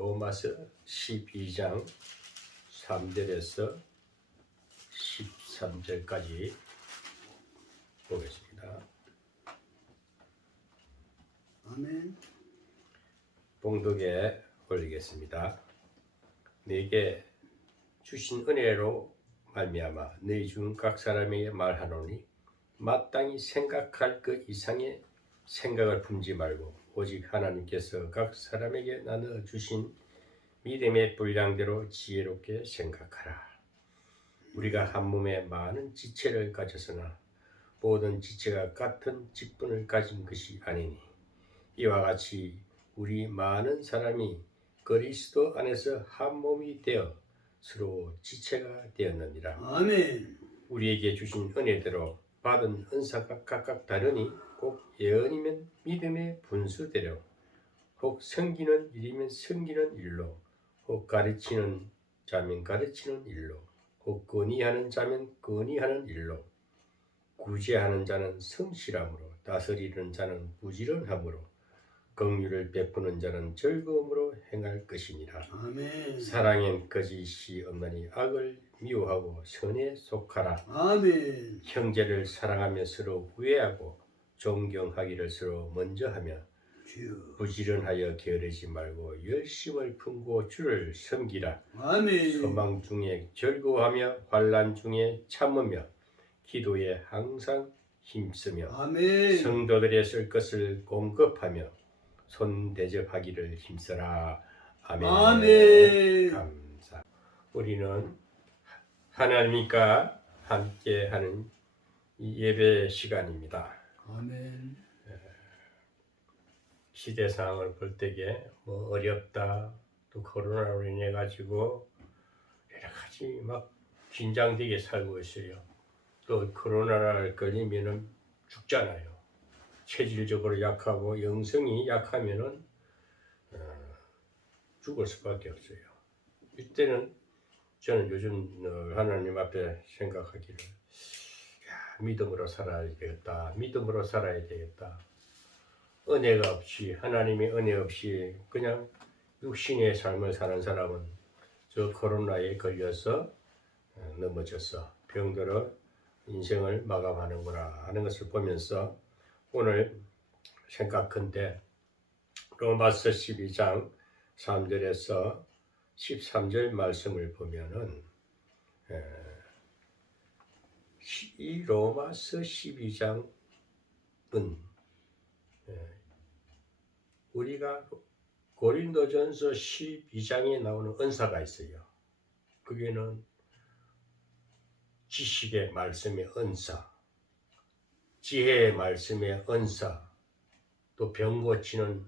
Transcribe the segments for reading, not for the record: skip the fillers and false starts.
로마서 12장 3절에서 13절까지 보겠습니다. 아멘. 봉독에 올리겠습니다. 내게 주신 은혜로 말미암아 너희 중 각 사람에게 말하노니 마땅히 생각할 그 이상의 생각을 품지 말고 오직 하나님께서 각 사람에게 나눠 주신 믿음의 분량대로 지혜롭게 생각하라. 우리가 한 몸에 많은 지체를 가졌으나 모든 지체가 같은 직분을 가진 것이 아니니 이와 같이 우리 많은 사람이 그리스도 안에서 한 몸이 되어 서로 지체가 되었느니라. 아멘. 우리에게 주신 은혜대로 받은 은사가 각각 다르니 꼭 예언이면 믿음의 분수대로, 혹 섬기는 일이면 섬기는 일로, 혹 가르치는 자면 가르치는 일로, 혹 건의하는 자면 건의하는 일로, 구제하는 자는 성실함으로, 다스리는 자는 부지런함으로, 긍휼을 베푸는 자는 즐거움으로 행할 것이니라. 아멘. 사랑엔 거짓이 없나니 악을 미워하고 선에 속하라. 아멘. 형제를 사랑하며 서로 후회하고 존경하기를 서로 먼저 하며 주여. 부지런하여 게으르지 말고 열심을 품고 주를 섬기라. 아멘. 소망 중에 즐거워하며 환난 중에 참으며 기도에 항상 힘쓰며 아멘. 성도들의 쓸 것을 공급하며 손 대접하기를 힘써라. 아멘. 아멘. 감사. 우리는 하나님과 함께하는 예배 시간입니다. 아멘. 시대 상황을 볼 때에 뭐 어렵다, 또 코로나로 인해 가지고 여러 가지 막 긴장되게 살고 있어요. 또 코로나를 걸리면은 죽잖아요. 체질적으로 약하고 영성이 약하면은 죽을 수밖에 없어요. 이때는 저는 요즘 늘 하나님 앞에 생각하기를 믿음으로 살아야 되겠다. 믿음으로 살아야 되겠다. 은혜가 없이, 하나님의 은혜 없이 그냥 육신의 삶을 사는 사람은 저 코로나에 걸려서 넘어져서 병들어 인생을 마감하는구나 하는 것을 보면서 오늘 생각한데 로마서 12장 3절에서 13절 말씀을 보면은 이 로마서 12장은 우리가 고린도전서 12장에 나오는 은사가 있어요. 그게는 지식의 말씀의 은사, 지혜의 말씀의 은사, 또 병 고치는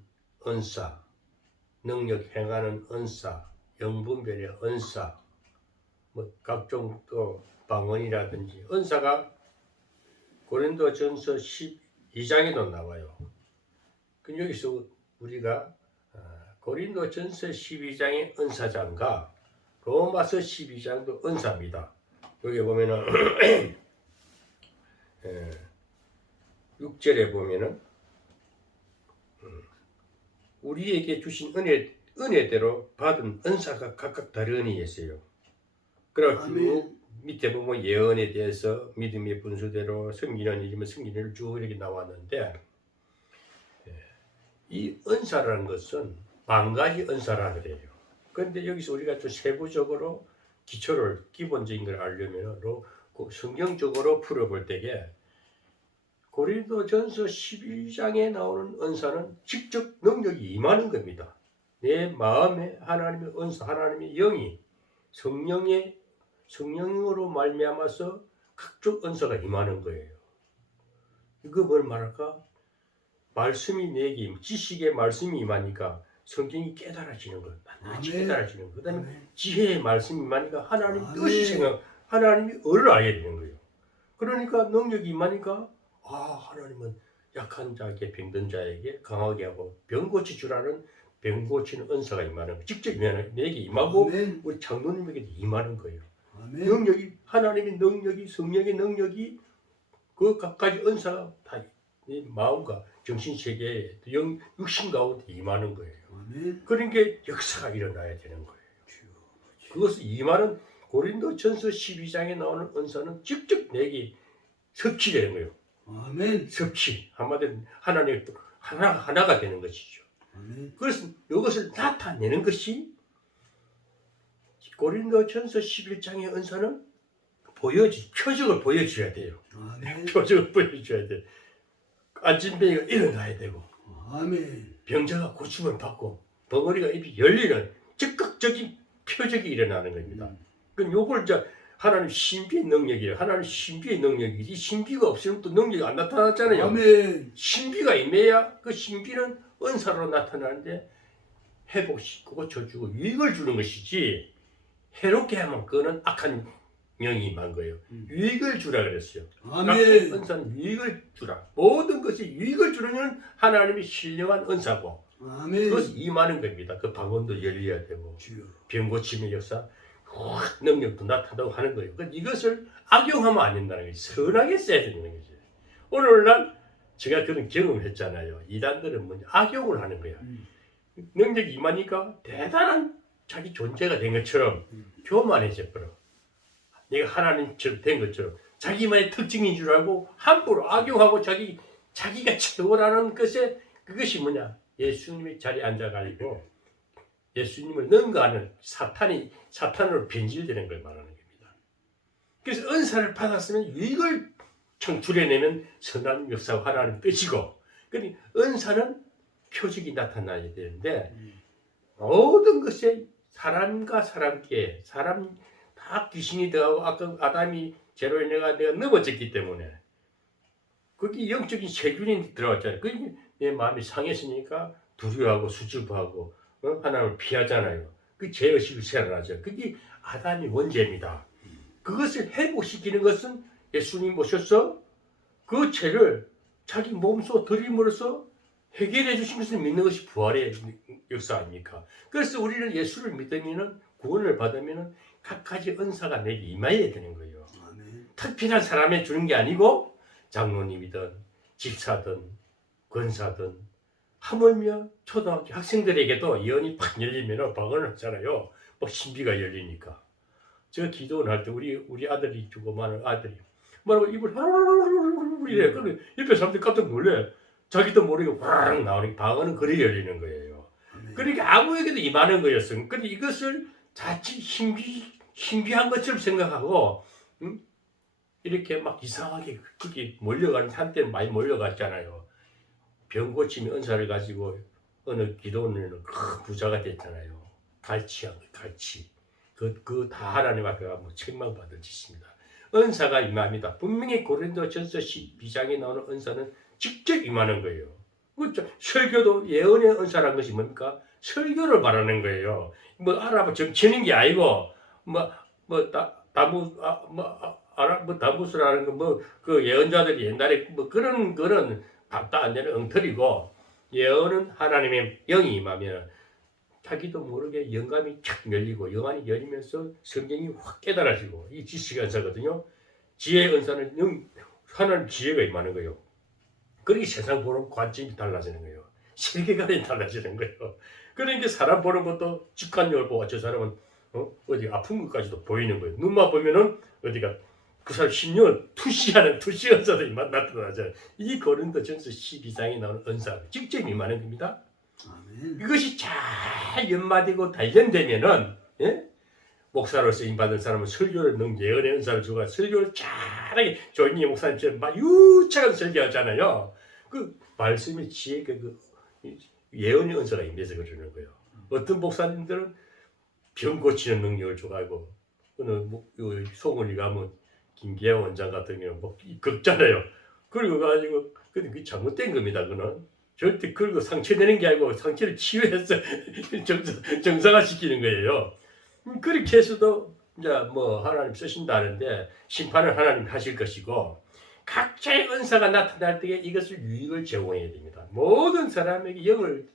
은사, 능력 행하는 은사, 영분별의 은사, 뭐 각종 또 방언이라든지 은사가 고린도전서 12장에도 나와요. 그 여기서 우리가 고린도전서 12장의 은사장과 로마서 12장도 은사입니다. 여기 보면은 6절에 보면은 우리에게 주신 은혜대로 받은 은사가 각각 다르니 했어요. 그리고 쭉 밑에 보면 예언에 대해서 믿음의 분수대로 섬기는 일이면 섬기는 일을 쭉 이렇게 나왔는데 이 은사라는 것은 만 가지 은사라 그래요. 그런데 여기서 우리가 좀 세부적으로 기초를 기본적인 걸 알려면 성경적으로 풀어볼 때에 고린도전서 11장에 나오는 은사는 직접 능력이 임하는 겁니다. 내 마음에 하나님의 은사, 하나님의 영이 성령으로 말미암아서 각종 은사가 임하는 거예요. 이거 뭘 말할까? 말씀이 내게 지식의 말씀이 임하니까 성경이 깨달아지는 것, 낱낱이 깨달아지는 것. 그다음에 지혜의 말씀이 임하니까 하나님 뜻이 생각, 하나님이 을을 알게 되는 거예요. 그러니까 능력이 임하니까 하나님은 약한 자에게 병든 자에게 강하게 하고 병 고치 줄 아는 병 고치는 은사가 임하는 거예요. 직접 내게 임하고 우리 장로님에게 임하는 거예요. 아멘. 능력이 하나님의 능력이 성령의 능력이 그 각가지 은사가 다 이 마음과 정신 세계에 육신 가운데 임하는 거예요. 아멘. 그런 게 역사가 일어나야 되는 거예요. 주여. 그것을 임하는 고린도전서 12장에 나오는 은사는 직접 내게 섭취되는 거예요. 아멘. 섭취. 한마디로 하나님 또 하나가 되는 것이죠. 아멘. 그래서 이것을 나타내는 것이 고린도전서 11장의 은사는 표적을 보여줘야 돼요. 아멘. 표적을 보여줘야 돼. 안진뱅이가 일어나야 되고, 아멘. 병자가 고침을 받고, 벙어리가 입이 열리는 적극적인 표적이 일어나는 겁니다. 그럼 요걸 하나님 신비의 능력이에요. 하나님 신비의 능력이 이 신비가 없으면 또 능력이 안 나타났잖아요. 아멘. 신비가 임해야 그 신비는 은사로 나타나는데 회복시키고 고쳐주고 유익을 주는 것이지 해롭게 하면 그거는 악한 영이 임한 거예요. 유익을 주라 그랬어요. 아멘. 은사는 유익을 주라. 모든 것이 유익을 주는 하나님의 신령한 은사고 아멘. 그것이 임하는 겁니다. 그 방언도 열려야 되고 주여. 병 고침의 역사 확 능력도 나타나고 하는 거예요. 그러니까 이것을 악용하면 안 된다는 거예요. 선하게 써야 되는 거죠. 오늘날 제가 그런 경험을 했잖아요. 이단들은 먼저 악용을 하는 거야. 능력이 임하니까 대단한 자기 존재가 된 것처럼 교만해져 버려. 내가 하나님처럼 된 것처럼 자기만의 특징인 줄 알고 함부로 악용하고 자기가 최고라는 것에 그것이 뭐냐? 예수님의 자리에 앉아가지고 예수님을 능가하는 사탄으로 변질되는 걸 말하는 겁니다. 그래서 은사를 받았으면 유익을 창출해내는 선한 역사와 하나님 뜻이고, 그러니 은사는 표적이 나타나야 되는데 모든 것에 사람과 사람께 사람 다 귀신이 들어가고 아까 아담이 죄로 내가 넘어졌기 때문에 거기 영적인 세균이 들어왔잖아요. 그게 내 마음이 상했으니까 두려워하고 수줍어하고 하나님을 피하잖아요. 그 죄의식이 생겨나죠. 그게 아담의 원죄입니다. 그것을 회복시키는 것은 예수님 오셔서 그 죄를 자기 몸소 들임으로써 해결해 주신 것을 믿는 것이 부활의 역사 아닙니까? 그래서 우리는 예수를 믿으면 구원을 받으면 각가지 은사가 내게 임해야 되는 거예요. 아멘. 특별한 사람에 주는 게 아니고 장로님이든 집사든 권사든 하물며 초등학교 학생들에게도 예언이 팍 열리면 방언을 하잖아요. 막 신비가 열리니까. 제가 기도를 할 때 우리 아들이 조그마한 아들이 뭐라고 입을 이래. 그러면 옆에 사람들이 깜짝 놀래. 자기도 모르게 확 나오는 방언은 그래 열리는 거예요. 아멘. 그러니까 아무에게도 임하는 거였어요. 근데 이것을 자칫 신비한 것처럼 생각하고 이렇게 막 이상하게 그게 몰려가는 한때는 많이 몰려갔잖아요. 병 고침의 은사를 가지고 어느 기도원은 큰 부자가 됐잖아요. 갈치한 거, 갈치. 그 다 하나님 앞에 가면 책망받을 짓입니다. 은사가 임합니다. 분명히 고린도전서 12장에 나오는 은사는 직접 임하는 거예요. 그렇죠. 설교도 예언의 은사라는 것이 뭡니까? 설교를 말하는 거예요. 뭐 알아봐 정치는 게 아니고 다무스라는 거 그 예언자들이 옛날에 뭐 그런 밥도 안 되는 엉터리고 예언은 하나님의 영이 임하면 자기도 모르게 영감이 착 열리고 영안이 열리면서 성경이 확 깨달아지고 이 지식의 은사거든요. 지혜의 은사는 하나님 지혜가 임하는 거예요. 그러니 세상 보는 관점이 달라지는 거예요. 세계관이 달라지는 거예요. 그러니까 사람 보는 것도 직관력을 보고 저 사람은 어디 아픈 것까지도 보이는 거예요. 눈만 보면은 어디가 그 사람 심령을 투시 은사도 나타나죠. 이 고린도전서 12장에 나오는 은사 직접 임하는 겁니다. 아멘. 이것이 잘 연마되고 단련되면은 목사로서 임받은 사람은 설교를 예언의 은사를 주고 설교를 잘하게 조인희 목사님처럼 막 유창한 설교하잖아요. 그 말씀의 지혜 그 예언의 은사가 임해서 그러는 거예요. 어떤 목사님들은 병 고치는 능력을 줘가지고 어느 송원이 가면 김기아 원장 같은 경우는 뭐 긁잖아요. 그리고 가지고 근데 그게 잘못된 겁니다. 그는 절대 긁고 상처 내는 게 아니고 상처를 치유해서 정상화시키는 거예요. 그렇게 해서도 이제 뭐 하나님 쓰신다는데 심판을 하나님 하실 것이고 각자의 은사가 나타날 때에 이것을 유익을 제공해야 됩니다. 모든 사람에게 영을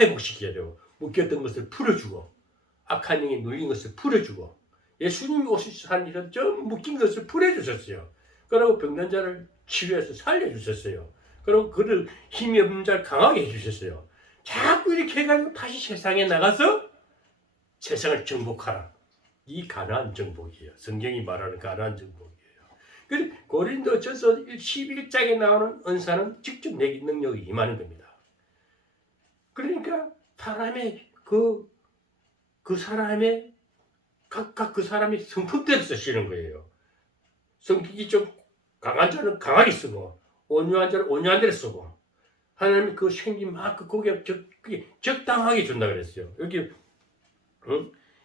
회복시켜야 되고 묶였던 것을 풀어주고 악한 영이 눌린 것을 풀어주고 예수님이 오셔서 한 일은 좀 묶인 것을 풀어주셨어요. 그리고 병든 자를 치료해서 살려주셨어요. 그리고 그를 힘이 없는 자를 강하게 해주셨어요. 자꾸 이렇게 해가지고 다시 세상에 나가서 세상을 정복하라. 이 가나안 정복이에요. 성경이 말하는 가나안 정복이에요. 그래서 고린도전서 11장에 나오는 은사는 직접 내기 능력이 임하는 겁니다. 그러니까 사람의 그 사람의 각각 그 사람이 성품대로 쓰시는 거예요. 성격이 좀 강한 자는 강하게 쓰고 온유한 자는 온유한 대로 쓰고 하나님이 그 생긴 만큼 거기에 적당하게 준다 그랬어요. 여기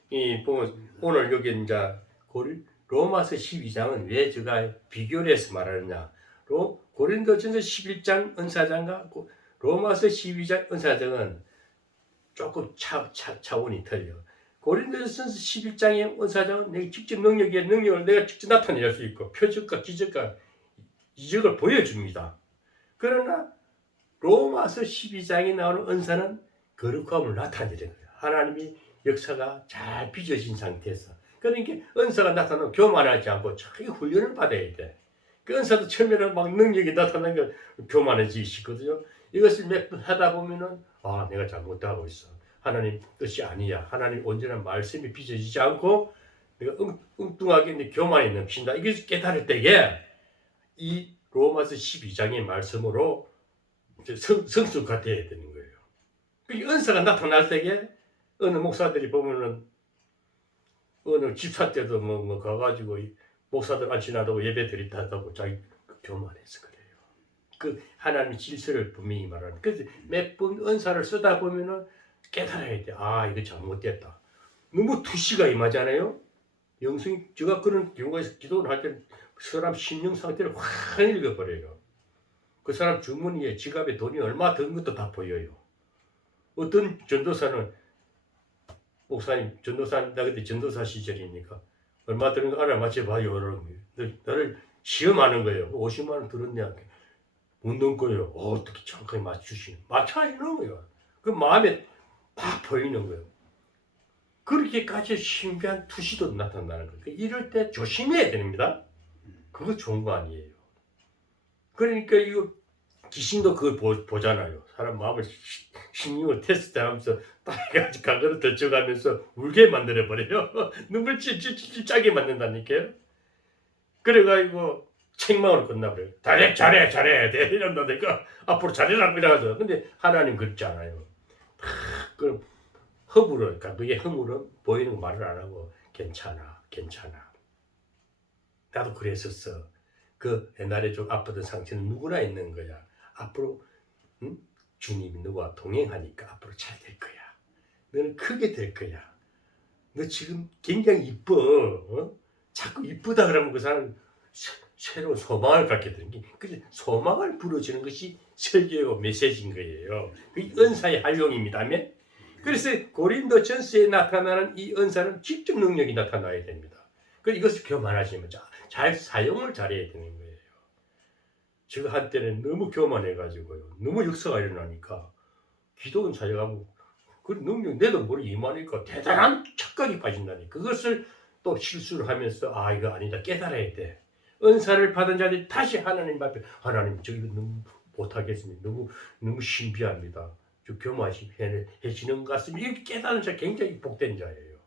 이 보면 오늘 여기 이제 로마서 12장은 왜 제가 비교를 해서 말하느냐? 고린도전서 11장 은사장과 로마서 12장 은사장은 조금 차원이 틀려. 고린도전서 11장의 은사장은 내가 직접 능력을 내가 직접 나타낼 수 있고 표적과 기적과 이적을 보여줍니다. 그러나 로마서 12장에 나오는 은사는 거룩함을 나타내는 거예요. 하나님이 역사가 잘 빚어진 상태에서. 그러니까 은사가 나타나면 교만하지 않고 자기 훈련을 받아야 돼. 그 은사도 처음에는 막 능력이 나타나는 게 교만해지시거든요. 이것을 몇 번 하다 보면은 내가 잘못하고 있어. 하나님 뜻이 아니야. 하나님 온전한 말씀이 빚어지지 않고 내가 엉뚱하게 교만이 넘친다. 이것을 깨달을 때에 이 로마서 12장의 말씀으로 성숙화 되어야 되는 거예요. 그 은사가 나타날 때에 어느 목사들이 보면은 어느 집사 때도 뭐 가가지고 목사들 안 지나다고 예배 드린다고 자기 교만해서 그래요. 그 하나님의 질서를 분명히 말하는. 그래서 몇 번 은사를 쓰다 보면은 깨달아야 돼. 이거 잘못됐다. 너무 투시가 임하잖아요. 영성이 제가 그런 경우가 있어. 기도를 할 때 그 사람 심령 상태를 확 읽어버려요. 그 사람 주머니에 지갑에 돈이 얼마 든 것도 다 보여요. 어떤 전도사는 목사님, 전도사, 나 그때 전도사 시절이니까 얼마 드는 거 알아맞혀 봐요. 나를 시험하는 거예요. 50만 원 들었냐? 못 넣은 거예요. 어떻게 정확하게 맞추시는? 맞춰지는 거예요. 그 마음에 딱 보이는 거예요. 그렇게까지 신비한 투시도 나타나는 거예요. 이럴 때 조심해야 됩니다. 그거 좋은 거 아니에요. 그러니까 이거 귀신도 그걸 보잖아요. 사람 마음을 신경을 테스트하면서 딱 해가지고 강가를 덜쳐가면서 울게 만들어버려요. 눈물 찔찔찔 짜게 만든다니까요. 그래가지고 책망을 끝나버려요. 잘해 이런다니까 앞으로 잘해라고 이래가지고. 근데 하나님 그렇지 않아요. 그럼 허물은 그게 허물은 보이는 거 말을 안 하고 괜찮아. 나도 그랬었어. 그 옛날에 좀 아프던 상처는 누구나 있는 거야. 앞으로 주님이 너와 동행하니까 앞으로 잘 될 거야. 너는 크게 될 거야. 너 지금 굉장히 이뻐. 자꾸 이쁘다 그러면 그 사람 새로운 소망을 갖게 되는 게, 그래서 소망을 불어주는 것이 설교의 메시지인 거예요. 그 은사의 활용입니다면. 그래서 고린도전서에 나타나는 이 은사는 직접 능력이 나타나야 됩니다. 그래서 이것을 교만하시면 잘 사용을 잘해야 되는 거예요. 제가 한때는 너무 교만해가지고요. 너무 역사가 일어나니까 기도원 사역하고 그 능력 내도 모르게 임하니까 대단한 착각이 빠진다니. 그것을 또 실수를 하면서 이거 아니다 깨달아야 돼. 은사를 받은 자들이 다시 하나님 앞에 하나님 저 이거 너무 못하겠습니다. 너무 신비합니다. 저 교만해지는 것 같습니다. 이렇게 깨달은 자 굉장히 복된 자예요.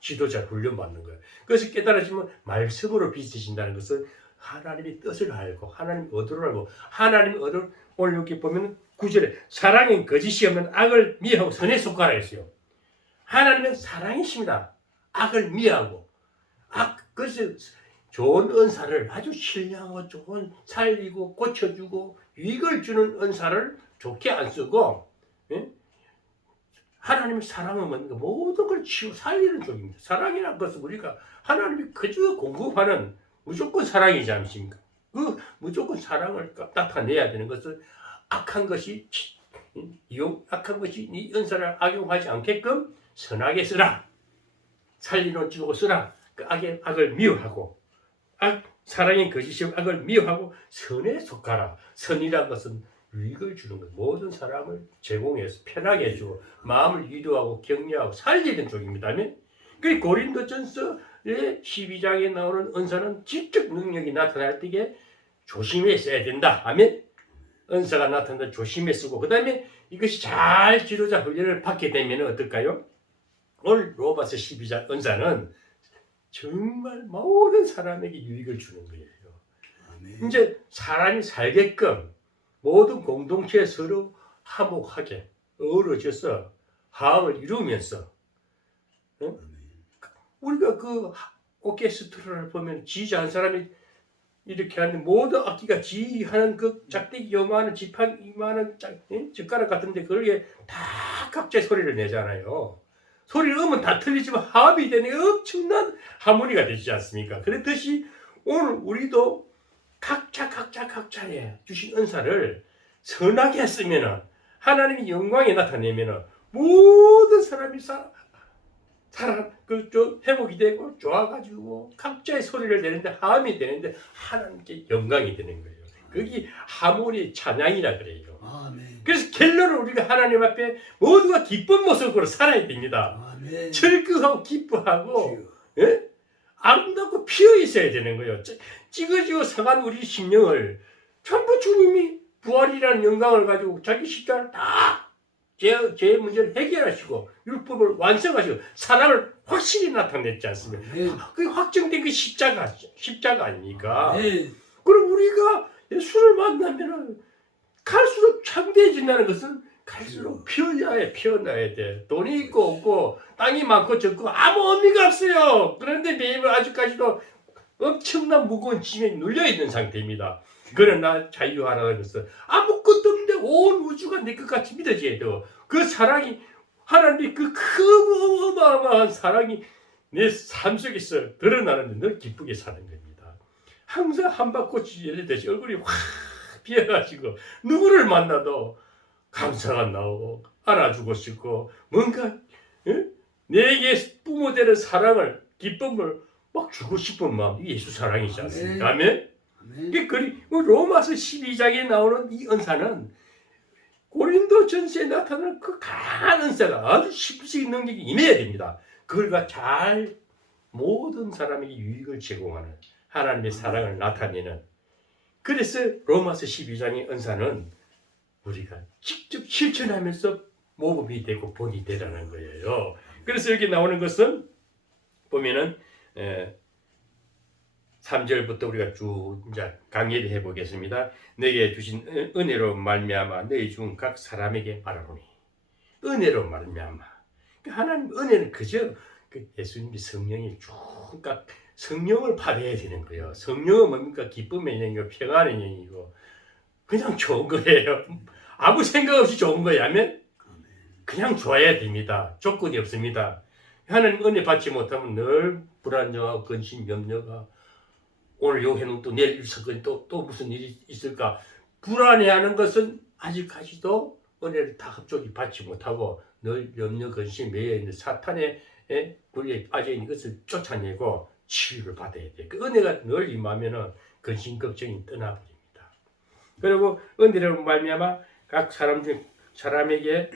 지도자 훈련받는 거예요. 그래서 깨달아지면 말씀으로 빚으신다는 것은 하나님의 뜻을 알고 하나님 의도를 알고 하나님 의도를 오늘 여기 보면 9절에 사랑은 거짓이 없는 악을 미워하고 선에 속하라 했어요. 하나님은 사랑이십니다. 악을 미워하고 그래서 좋은 은사를 아주 신령하고 좋은 살리고 고쳐주고 유익을 주는 은사를 좋게 안 쓰고 하나님의 사랑은 모든 걸 치우 살리는 쪽입니다. 사랑이라는 것은 우리가 하나님이 그저 공급하는 무조건 사랑이지 않습니까? 그 무조건 사랑을 나타내야 되는 것은 악한 것이 이 은사를 악용하지 않게끔 선하게 쓰라. 살리는 쪽으로 쓰라. 그 악을 미워하고 사랑의 거짓이 악을 미워하고 선에 속하라. 선이라는 것은 유익을 주는 것, 모든 사람을 제공해서 편하게 해주고 마음을 위로하고 격려하고 살리는 쪽입니다. 그 고린도전서의 12장에 나오는 은사는 직접 능력이 나타날 때에 조심해 써야 된다. 아멘. 은사가 나타난다 조심해 쓰고 그 다음에 이것이 잘 지도자 훈련을 받게 되면 어떨까요? 오늘 로마서 12장 은사는 정말 모든 사람에게 유익을 주는 거예요. 아멘. 이제 사람이 살게끔 모든 공동체에 서로 화목하게 어우러져서 화합을 이루면서 우리가 그 오케스트라를 보면 지휘한 사람이 이렇게 하는 모든 악기가 지휘하는 그 짝대기 요만한 지팡 이만한 젓가락 같은데 그게 다 각자의 소리를 내잖아요. 소리를 음은 다 틀리지만 합이 되는 엄청난 하모니가 되지 않습니까? 그렇듯이 오늘 우리도 각자의 주신 은사를 선하게 했으면 하나님의 영광에 나타내면 모든 사람이 회복이 되고 좋아가지고 각자의 소리를 내는데 화음이 되는데 하나님께 영광이 되는 거예요. 그게 하모니 찬양이라 그래요. 아멘. 그래서 결론은 우리가 하나님 앞에 모두가 기쁜 모습으로 살아야 됩니다. 아멘. 즐거워 기뻐하고 주여. 예? 아름답고 피어 있어야 되는 거예요. 찌그지고 상한 우리 심령을 전부 주님이 부활이라는 영광을 가지고 자기 십자가를 다 제 문제를 해결하시고 율법을 완성하시고 사랑을 확실히 나타냈지 않습니까? 아멘. 그게 확정된 그 십자가 아닙니까? 아멘. 그럼 우리가 예수를 만나면 갈수록 창대해진다는 것은 갈수록 피어나야 돼. 돈이 있고 없고 땅이 많고 적고 아무 의미가 없어요. 그런데 매일 아직까지도 엄청난 무거운 짐에 눌려있는 상태입니다. 그러나 자유하라는 것은 아무것도 없는데 온 우주가 내 것 같이 믿어져야 돼요. 그 사랑이 하나님의 그 큰 어마어마한 사랑이 내 삶 속에서 드러나는데 늘 기쁘게 사는 겁니다. 항상 한박꽃이 열리듯이 얼굴이 확 피어가지고 누구를 만나도 감사가 나오고 안아주고 싶고 뭔가 내게 뿜어대는 사랑을 기쁨을 막 주고 싶은 마음 예수 사랑이지 않습니까? 아멘. 아멘. 그리고 로마서 12장에 나오는 이 은사는 고린도 전서에 나타나는 그 강한 은사가 아주 십시기 능력이 임해야 됩니다. 그걸가 잘 모든 사람에게 유익을 제공하는 하나님의 사랑을 나타내는 그래서 로마서 12장의 은사는 우리가 직접 실천하면서 모범이 되고 본이 되라는 거예요. 그래서 여기 나오는 것은 보면은 3절부터 우리가 쭉 이제 강의를 해보겠습니다. 내게 주신 은혜로 말미암아 너희 중 각 사람에게 말하노니 은혜로 말미암아 하나님 은혜는 그저 예수님이 성령이 쭉 성령을 받아야 되는 거예요. 성령은 뭡니까? 기쁨의 영이고 평안의 영이고 그냥 좋은 거예요. 아무 생각 없이 좋은 거야면 그냥 좋아야 됩니다. 조건이 없습니다. 하나님 은혜 받지 못하면 늘 불안정하고 근심 염려가 오늘 요 해놓고 또 내일 있을 또 무슨 일이 있을까 불안해하는 것은 아직까지도 은혜를 다 합족이 받지 못하고 늘 염려 근심 매여 있는 사탄의 불에 빠져 있는 것을 쫓아내고 치유를 받아야 돼. 그 은혜가 늘 임하면은 근심 걱정이 떠나버립니다. 그리고 은혜로 말미암아 각 사람 중 사람에게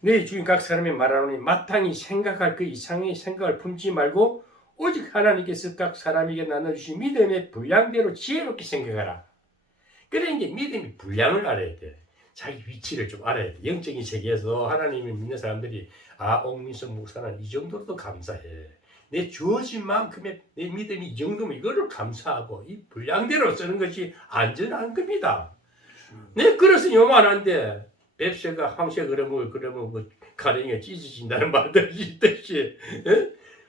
너희 주인 각 사람이 말하노니 마땅히 생각할 그 이상의 생각을 품지 말고 오직 하나님께서 각 사람에게 나눠주신 믿음의 분량대로 지혜롭게 생각하라. 그러니까 믿음이 분량을 알아야 돼. 자기 위치를 좀 알아야 돼. 영적인 세계에서 하나님을 믿는 사람들이 옥민석 목사는 이 정도로도 감사해. 내 주어진 만큼의 내 믿음이 이 정도면 이거를 감사하고 이 분량대로 쓰는 것이 안전한 겁니다. 내 그릇은 요만한데 뱁새가 황새 그러면 그 가랭이가 찢어진다는 말도 있듯이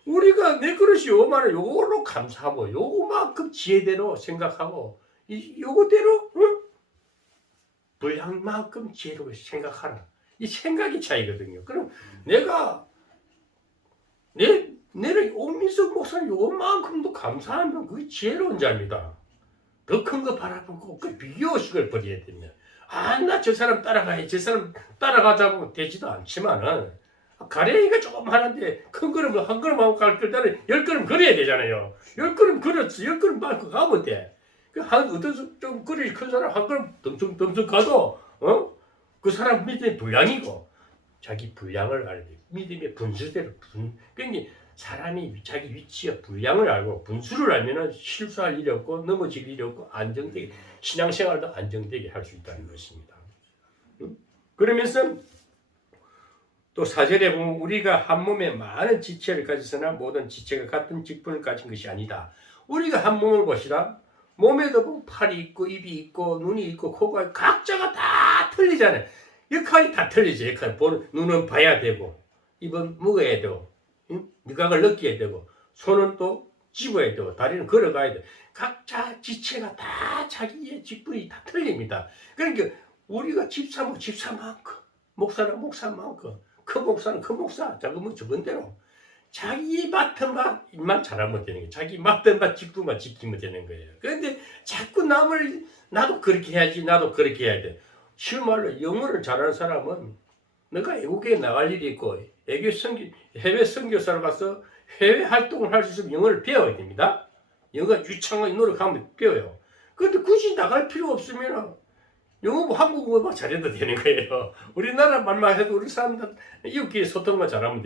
우리가 내 그릇이 요만한 요걸로 감사하고 요거만큼 지혜대로 생각하고 요거대로 분량만큼 지혜로 생각하라. 이 생각이 차이거든요. 그럼 내가 내를 옥민석 목사님 요만큼도 감사하면 그게 지혜로운 자입니다. 더 큰 거 바라보고 그 비교의식을 버려야 됩니다. 나 저 사람 따라가야 저 사람 따라가다 보면 되지도 않지만은 가랭이가 조금 하는데 큰 걸음을 한 걸음 하고 갈 때는 10걸음 걸어야 되잖아요. 10걸음 걸었어. 10걸음 밟고 가면 돼. 어떤 좀 거리 큰 사람 한 걸음 덤성 가도 그 사람 믿음의 분량이고 자기 분량을 알아야 돼. 믿음의 분수대로 그러니까 사람이 자기 위치와 분량을 알고 분수를 알면은 실수할 일이 없고 넘어질 일이 없고 안정되게 신앙생활도 안정되게 할 수 있다는 것입니다. 그러면서 또 4절에 보면 우리가 한 몸에 많은 지체를 가졌으나 모든 지체가 같은 직분을 가진 것이 아니다. 우리가 한 몸을 보시라. 몸에도 보면 팔이 있고 입이 있고 눈이 있고 코가 있고 각자가 다 틀리잖아요. 역할이 다 틀리죠. 역할. 눈은 봐야 되고 입은 먹어야 되고 미각을 느껴야 되고 손은 또 집어야 되고 다리는 걸어가야 돼. 각자 지체가 다 자기의 직분이 다 틀립니다. 그러니까 우리가 집사면 집사만큼 목사는 목사만큼 큰 목사는 큰 목사 작으면 적은 대로 자기 맡은 바만 잘하면 되는 거예요. 자기 맡은 바 직분만 지키면 되는 거예요. 그런데 자꾸 남을 나도 그렇게 해야지 나도 그렇게 해야 돼. 쉬운 말로 영어를 잘하는 사람은 내가 외국에 나갈 일이 있고 해외 선교사로 가서 해외 활동을 할 수 있으면 영어를 배워야 됩니다. 영어가 유창하게 노력하면 배워요. 그런데 굳이 나갈 필요 없으면 영어, 한국어만 잘해도 되는 거예요. 우리나라 말만 해도 우리 사람들 이웃끼리 소통만 잘하면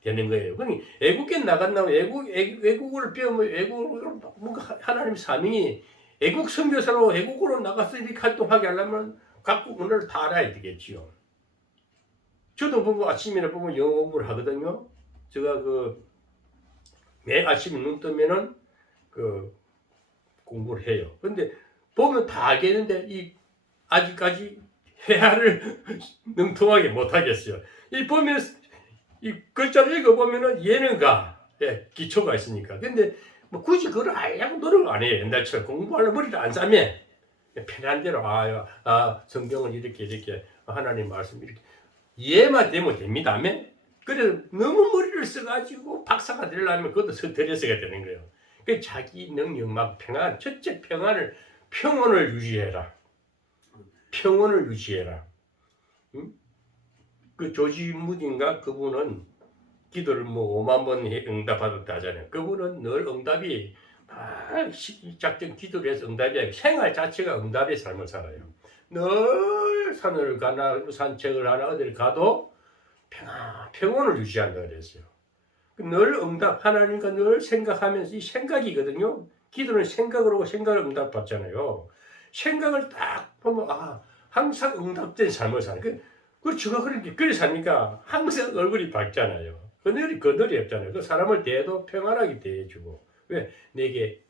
되는 거예요. 그러니 외국에 나간다면 외국어를 배우면 외국어로 뭔가 하나님의 사명이 외국 선교사로 외국어로 나가서 이렇게 활동하게 하려면 각국 문화를 다 알아야 되겠지요. 저도 보고 아침이나 보면 영어 공부를 하거든요. 제가 매일 아침에 눈 뜨면은 공부를 해요. 근데 보면 다 알겠는데 아직까지 회화를 능통하게 못하겠어요. 보면 이 글자를 읽어보면은 예능가 기초가 있으니까. 근데 뭐 굳이 그걸 알려고 노력을 안 해요. 옛날처럼 공부하려면 머리를 안 싸매. 편한 대로 성경은 이렇게 하나님 말씀 이렇게 이해만 되면 됩니다. 그래서 너무 머리를 써가지고 박사가 되려면 그것도 스트레스가 되는 거예요. 그 자기 능력만 첫째 평온을 유지해라. 평온을 유지해라. 그 조지 무딘가 그분은 기도를 5만 번 응답받았다 하잖아요. 그분은 늘 응답이 작정 기도를 해서 응답이 아니고 생활 자체가 응답의 삶을 살아요. 늘 산을 가나 산책을 하나 어디를 가도 평온을 유지한다 그랬어요. 늘 응답 하나님과 늘 생각하면서 이 생각이거든요. 기도는 생각으로 하고 생각을 응답받잖아요. 생각을 딱 보면 항상 응답된 삶을 사는 그 제가 그렇게 사니까 항상 얼굴이 밝잖아요. 그늘이 없잖아요. 그 사람을 대해도 평안하게 대해주고 왜 내게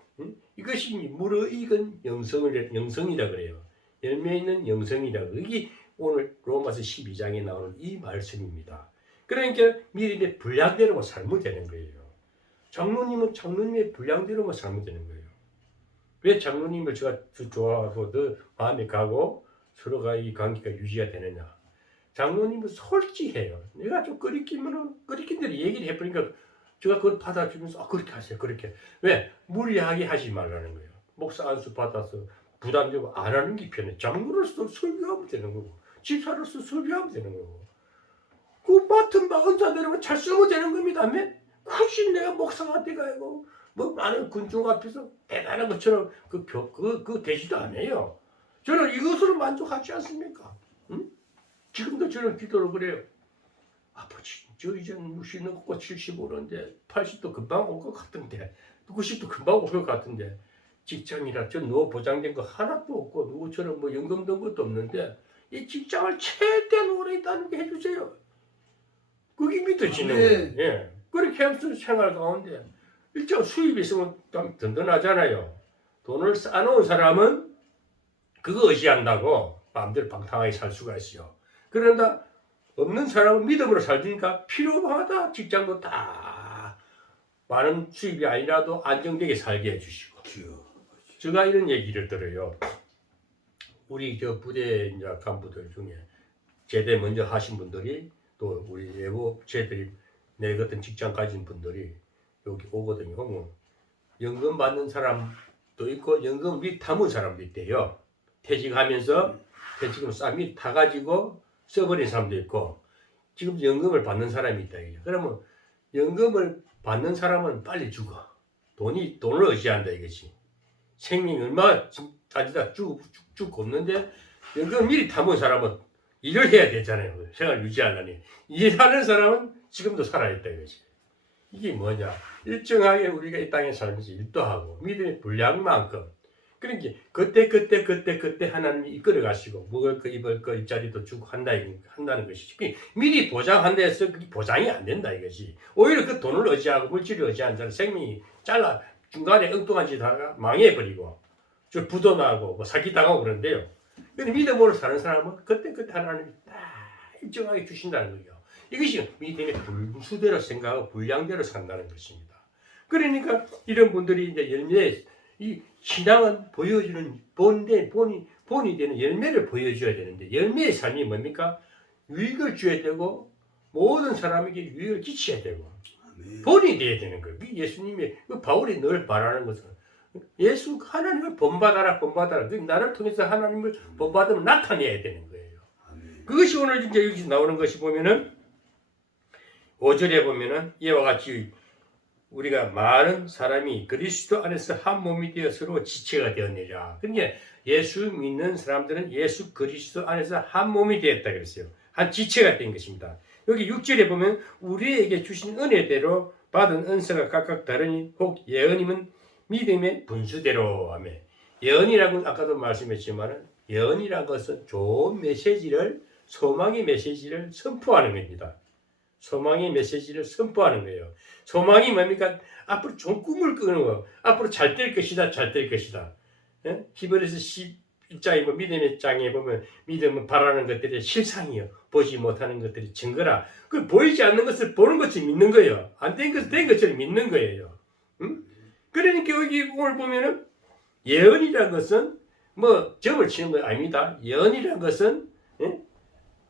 이것이 무르익은 영성이라 그래요. 열매 있는 영성이라고. 이게 오늘 로마서 12장에 나오는 이 말씀입니다. 그러니까 믿음의 분량대로만 살면 되는 거예요. 장로님은 장로님의 분량대로만 살면 되는 거예요. 왜 장로님을 제가 좋아하고 더 마음에 가고 서로가 이 관계가 유지가 되느냐. 장로님은 솔직해요. 내가 좀 끓이키면은 끓이킨 대로 얘기를 해버리니까 제가 그걸 받아주면서 그렇게 하세요. 그렇게. 왜? 무리하게 하지 말라는 거예요. 목사 안수 받아서 부담되고 안 하는 게 편해. 장로로서 설교하면 되는 거고 집사로서 설교하면 되는 거고 그 맡은 바 은사대로만 잘 쓰면 되는 겁니다. 굳이 내가 목사가 돼가지고 많은 군중 앞에서 대단한 것처럼 그 되지도 않아요. 저는 이것으로 만족하지 않습니까? 지금도 저는 기도를 그래요. 아버지, 저 이제 무시 넣고 75년인데 80도 금방 올 것 같은데 90도 금방 올 것 같은데 직장이라 저 누워 보장된 거 하나도 없고 누구처럼 연금 든 것도 없는데 이 직장을 최대한 오래 다니게 해주세요. 그게 믿어지는 거예요. 예. 그렇게 하면서 생활 가운데 일정 수입이 있으면 좀 든든하잖아요. 돈을 쌓아놓은 사람은 그거 의지한다고 마음대로 방탕하게 살 수가 있어요. 그런다 없는 사람은 믿음으로 살니까 필요하다 직장도 다 많은 수입이 아니라도 안정되게 살게 해주시고. 제가 이런 얘기를 들어요. 우리 부대 간부들 중에 제대 먼저 하신 분들이 또 우리 외부 제들이 내 같은 직장 가진 분들이 여기 오거든요. 연금 받는 사람도 있고 연금 밑 담은 사람도 있대요. 퇴직하면서 퇴직금 싹 타가지고 써버린 사람도 있고 지금 연금을 받는 사람이 있다. 그러면 연금을 받는 사람은 빨리 죽어. 돈을 의지한다 이것이. 생명이 얼마 따지다 쭉 없는데 연금 미리 담은 사람은 일을 해야 되잖아요. 생활 유지하려니. 일하는 사람은 지금도 살아있다 이것이. 이게 뭐냐? 일정하게 우리가 이 땅에 살면서 일도 하고 믿음의 분량만큼 그러니까 그때 하나님이 이끌어 가시고 먹을 거 입을 거 일자리도 주고 한다는 것이지. 미리 보장한다 해서 그게 보장이 안 된다 이것이. 오히려 그 돈을 의지하고 물질을 의지한 자는 생명이 잘라 중간에 엉뚱한 짓 하다가 망해버리고 저 부도 나고 뭐 사기당하고 그런데요. 근데 믿음으로 사는 사람은 그때 하나님이 딱 일정하게 주신다는 거예요. 이것이 믿음의 분수대로 생각하고 분량대로 산다는 것입니다. 그러니까 이런 분들이 이제 열매, 이 신앙은 보여주는 본이 되는 열매를 보여줘야 되는데 열매의 삶이 뭡니까? 유익을 줘야 되고 모든 사람에게 유익을 끼쳐야 되고 아멘. 본이 돼야 되는 거예요. 예수님이 바울이 늘 말하는 것은 예수 하나님을 본받아라. 나를 통해서 하나님을 본받으면 나타내야 되는 거예요. 아멘. 그것이 오늘 이제 여기서 나오는 것이 보면은 5절에 보면은 이와 같이 우리가 많은 사람이 그리스도 안에서 한 몸이 되어 서로 지체가 되었느니라. 그러니까 예수 믿는 사람들은 예수 그리스도 안에서 한 몸이 되었다 그랬어요. 한 지체가 된 것입니다. 여기 6절에 보면 우리에게 주신 은혜대로 받은 은사가 각각 다르니 혹 예언이면 믿음의 분수대로 하며 예언이라고는 아까도 말씀했지만 예언이라는 것은 좋은 메시지를 소망의 메시지를 선포하는 겁니다. 소망의 메시지를 선포하는 거예요. 소망이 뭡니까? 앞으로 좋은 꿈을 꾸는 거. 앞으로 잘 될 것이다. 예? 히브리서 11장에 믿음의 장에 보면 믿음은 바라는 것들이 실상이요. 보지 못하는 것들이 증거라. 그 보이지 않는 것을 보는 것처럼 믿는 거예요. 안 된 것을 된 것처럼 믿는 거예요. 응? 그러니까 여기 오늘 보면은 예언이라는 것은 뭐 점을 치는 건 아닙니다. 예언이라는 것은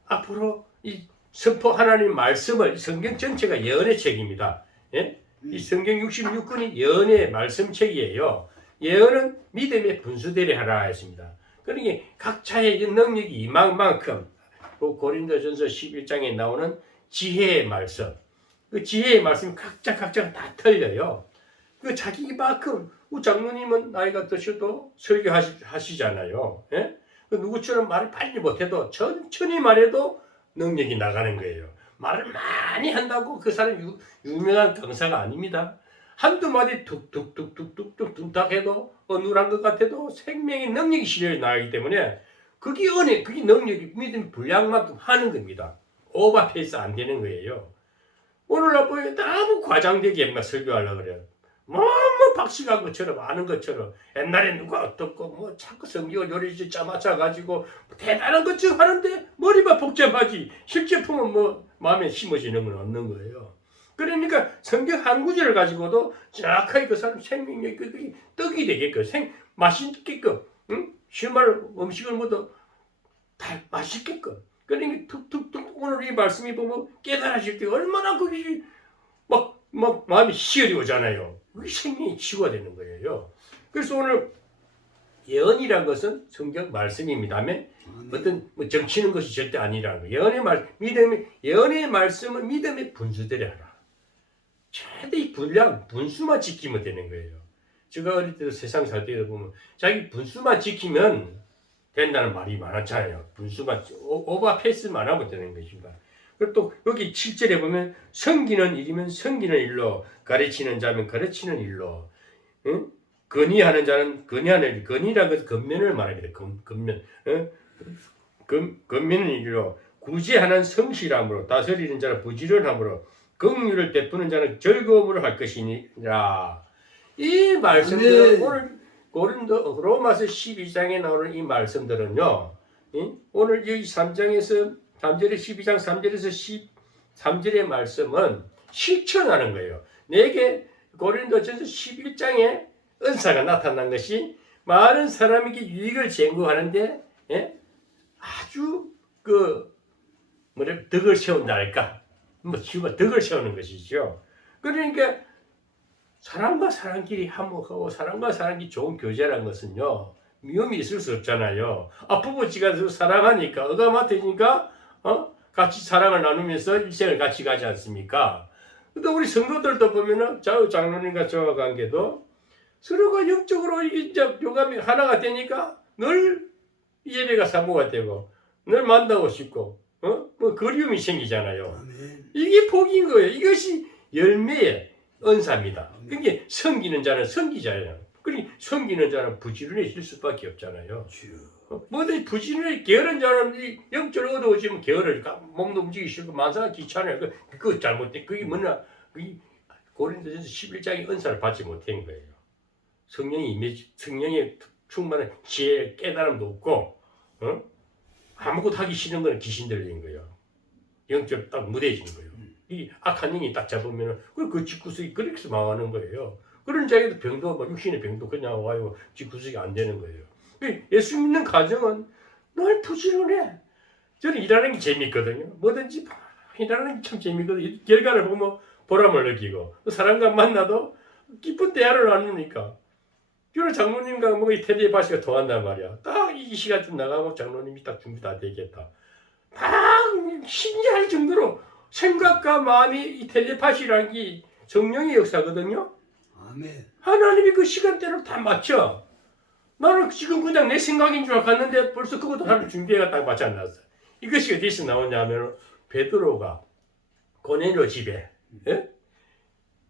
앞으로 이 선포 하나님 말씀을 성경 전체가 예언의 책입니다. 예? 이 성경 66권이 예언의 말씀책이에요. 예언은 믿음의 분수대로 하라 했습니다. 그러니까 각자의 능력이 임한 만큼 고린도전서 11장에 나오는 지혜의 말씀, 그 지혜의 말씀이 각자가 다 틀려요. 그 자기만큼 장로님은 나이가 드셔도 설교하시잖아요. 예? 그 누구처럼 말을 빨리 못해도 천천히 말해도 능력이 나가는 거예요. 말을 많이 한다고 그 사람 유명한 강사가 아닙니다. 한두 마디 툭툭툭툭툭툭 해도 어눌한 것 같아도 생명의 능력이 실려 나가기 때문에 그게 능력이 믿음의 분량만큼 하는 겁니다. 오버페이스 안 되는 거예요. 오늘 아빠가 너무 과장되게 막 설교하려고 그래요. 너무 박식한 것처럼 아는 것처럼 옛날에 누가 어떻고 뭐 자꾸 성경을 요리지 짜맞춰 가지고 대단한 것처럼 하는데 머리만 복잡하지 실제품은 뭐 마음에 심어지는 건 없는 거예요. 그러니까 성경 한 구절을 가지고도 정확하게 그 사람 생명력이 떡이 되게끔 맛있게끔 쉬운 말로 음식을 모두 다 맛있게끔 그러니까 툭툭툭 오늘 이 말씀이 보면 깨달아질 때 얼마나 그게 막 마음이 희열이 오잖아요. 그게 생명이 치유가 되는 거예요. 그래서 오늘 예언이란 것은 성경 말씀입니다. 어떤 정치는 것이 절대 아니라는 거예요. 예언의 말씀은 믿음의 분수대로 하라. 최대의 분수만 지키면 되는 거예요. 제가 어릴 때도 세상 살 때도 보면 자기 분수만 지키면 된다는 말이 많았잖아요. 분수만 오버페이스만 하면 되는 것입니다. 그리고 또 여기 7절에 보면 섬기는 일이면 섬기는 일로 가르치는 자면 가르치는 일로 건의하는 자는 건의하는 일 건의라는 것은 겉면을 말합니다. 겉면은 일로 구제하는 성실함으로 다스리는 자는 부지런함으로 긍휼을 베푸는 자는 즐거움으로 할 것이니라. 이 말씀들은 오늘 로마서 12장에 나오는 이 말씀들은요. 오늘 여기 3장에서 3절에 12장 3절에서 13절의 말씀은 실천하는 거예요. 내게 고린도전서 11장에 은사가 나타난 것이 많은 사람에게 유익을 제공하는데 아주 덕을 세운다 할까? 덕을 세우는 것이죠. 그러니까 사람과 사람끼리 화목하고 사람과 사람끼리 좋은 교제라는 것은요. 위험이 있을 수 없잖아요. 부부지간에서 사랑하니까 어가마트니까 같이 사랑을 나누면서 일생을 같이 가지 않습니까? 근데 우리 성도들도 보면은 장로님과 저와 관계도 서로가 영적으로 이제 교감이 하나가 되니까 늘 예배가 사모가 되고 늘 만나고 싶고 그리움이 생기잖아요. 아멘. 이게 복인 거예요. 이것이 열매에 은사입니다. 그게 섬기는 자는 섬기자예요. 그러니 섬기는 자는 부지런해질 수밖에 없잖아요. 주여. 뭐든지 부지런히 게으른 자는 이 영적으로 어두워지면 게으를 몸도 움직이기 싫고 만사가 귀찮아요. 그거 잘못된 그게 뭐냐? 그게 고린도전서 11장의 은사를 받지 못한 거예요. 성령의 충만한 지혜 깨달음도 없고 아무것도 하기 싫은 거는 귀신 들린 거예요. 영적 딱 무뎌지는 거예요. 이 악한 영이 딱 잡으면 그 집구석이 그렇게 망하는 거예요. 그런 자에도 병도 막 육신의 병도 그냥 와요. 집구석이 안 되는 거예요. 예수 믿는 가정은 늘 부지런해. 저는 일하는 게 재밌거든요. 뭐든지 일하는 게 참 재밌거든요. 결과를 보면 보람을 느끼고 사람과 만나도 기쁜 대화를 나누니까. 저는 장로님과 뭐 이 텔레파시가 통한단 말이야. 딱 이 시간쯤 나가면 장로님이 딱 준비 다 되겠다. 막 신기할 정도로 생각과 마음이 이 텔레파시라는 게 성령의 역사거든요. 아멘. 하나님이 그 시간대로 다 맞춰. 나는 지금 그냥 내 생각인 줄 알았는데 벌써 그것도 하는 준비가 딱 맞지 않았어. 이것이 어디서 나오냐면 베드로가 고넬료 집에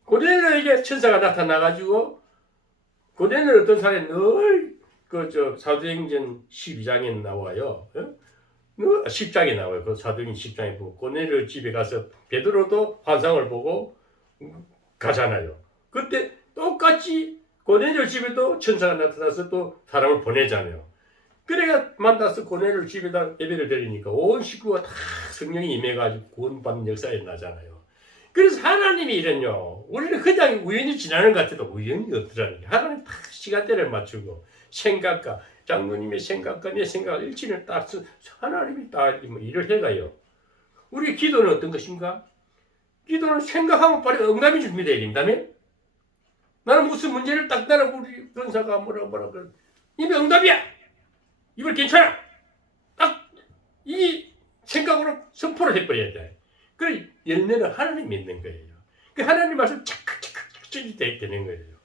고넬료에게 천사가 나타나가지고 고넬료 어떤 사람이 늘 사도행전 12장에 나와요. 10장에 나와요. 그 사도행전 10장에 보고 고넬료 집에 가서 베드로도 환상을 보고 가잖아요. 그때 똑같이 고넬료 집에도 천사가 나타나서 또 사람을 보내잖아요. 그래가 만나서 고넬료 집에다 예배를 드리니까 온 식구가 다 성령이 임해가지고 구원받는 역사에 나잖아요. 그래서 하나님이 이런요. 우리는 그냥 우연히 지나는 것 같아도 우연이 없더라는 게 하나님 다 시간대를 맞추고 생각과 장로님의 생각과 내 생각 일치를 딱 하나님이 딱 일을 해가요. 우리 기도는 어떤 것인가? 기도는 생각하면 빨리 응답이 준비되어야 된다며? 나는 무슨 문제를 딱 나는 우리 권사가 뭐라 그래. 이미 응답이야. 이걸 괜찮아. 딱 이 생각으로 선포를 해버려야 돼. 그 열매는 하나님 믿는 거예요. 그 하나님 말씀 착착착착 되는 거예요.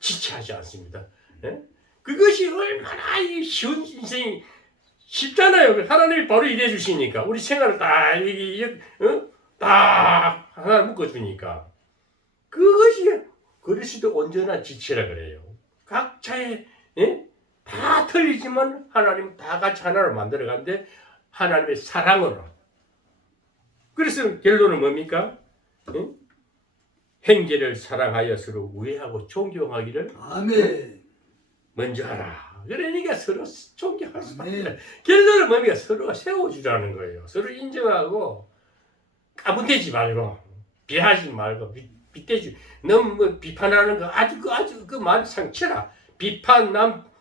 지체하지 않습니다. 예? 그것이 얼마나 쉬운 인생이 쉽잖아요. 하나님이 바로 일해 주시니까 우리 생활을 딱 하나 묶어주니까 그것이 그리스도 온전한 지체라 그래요. 각자의 다 틀리지만 하나님은 다 같이 하나로 만들어가는데 하나님의 사랑으로. 그래서 결론은 뭡니까? 형제를 사랑하여 서로 우애하고 존경하기를 아멘. 먼저 하라. 그러니까 서로 존경할 수밖에 없어요. 아멘. 결론은 뭡니까? 서로가 세워주라는 거예요. 서로 인정하고 까부대지 말고 비하지 말고 빗대지. 너무 뭐 비판하는 거 아주 그 마음 상처라. 비판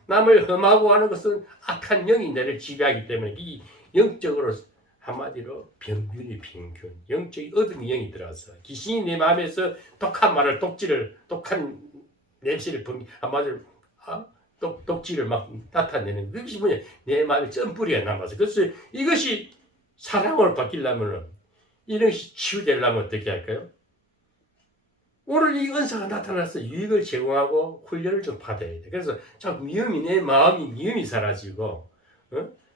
남을 험하고 하는 것은 악한 영이 나를 지배하기 때문에 이 영적으로 한마디로 병균이 병균. 영적인 어둠의 영이 들어왔어. 귀신이 내 마음에서 독한 말을 독한 냄새를 한마디로 독지를 막 나타내는 그것이 뭐냐? 내 마음에 쩐뿌리가 남아서. 그래서 이것이 사랑으로 바뀌려면 이런 것이 치유되려면 어떻게 할까요? 오늘 이 은사가 나타나서 유익을 제공하고 훈련을 좀 받아야 돼. 그래서 자꾸 내 마음이 미움이 사라지고,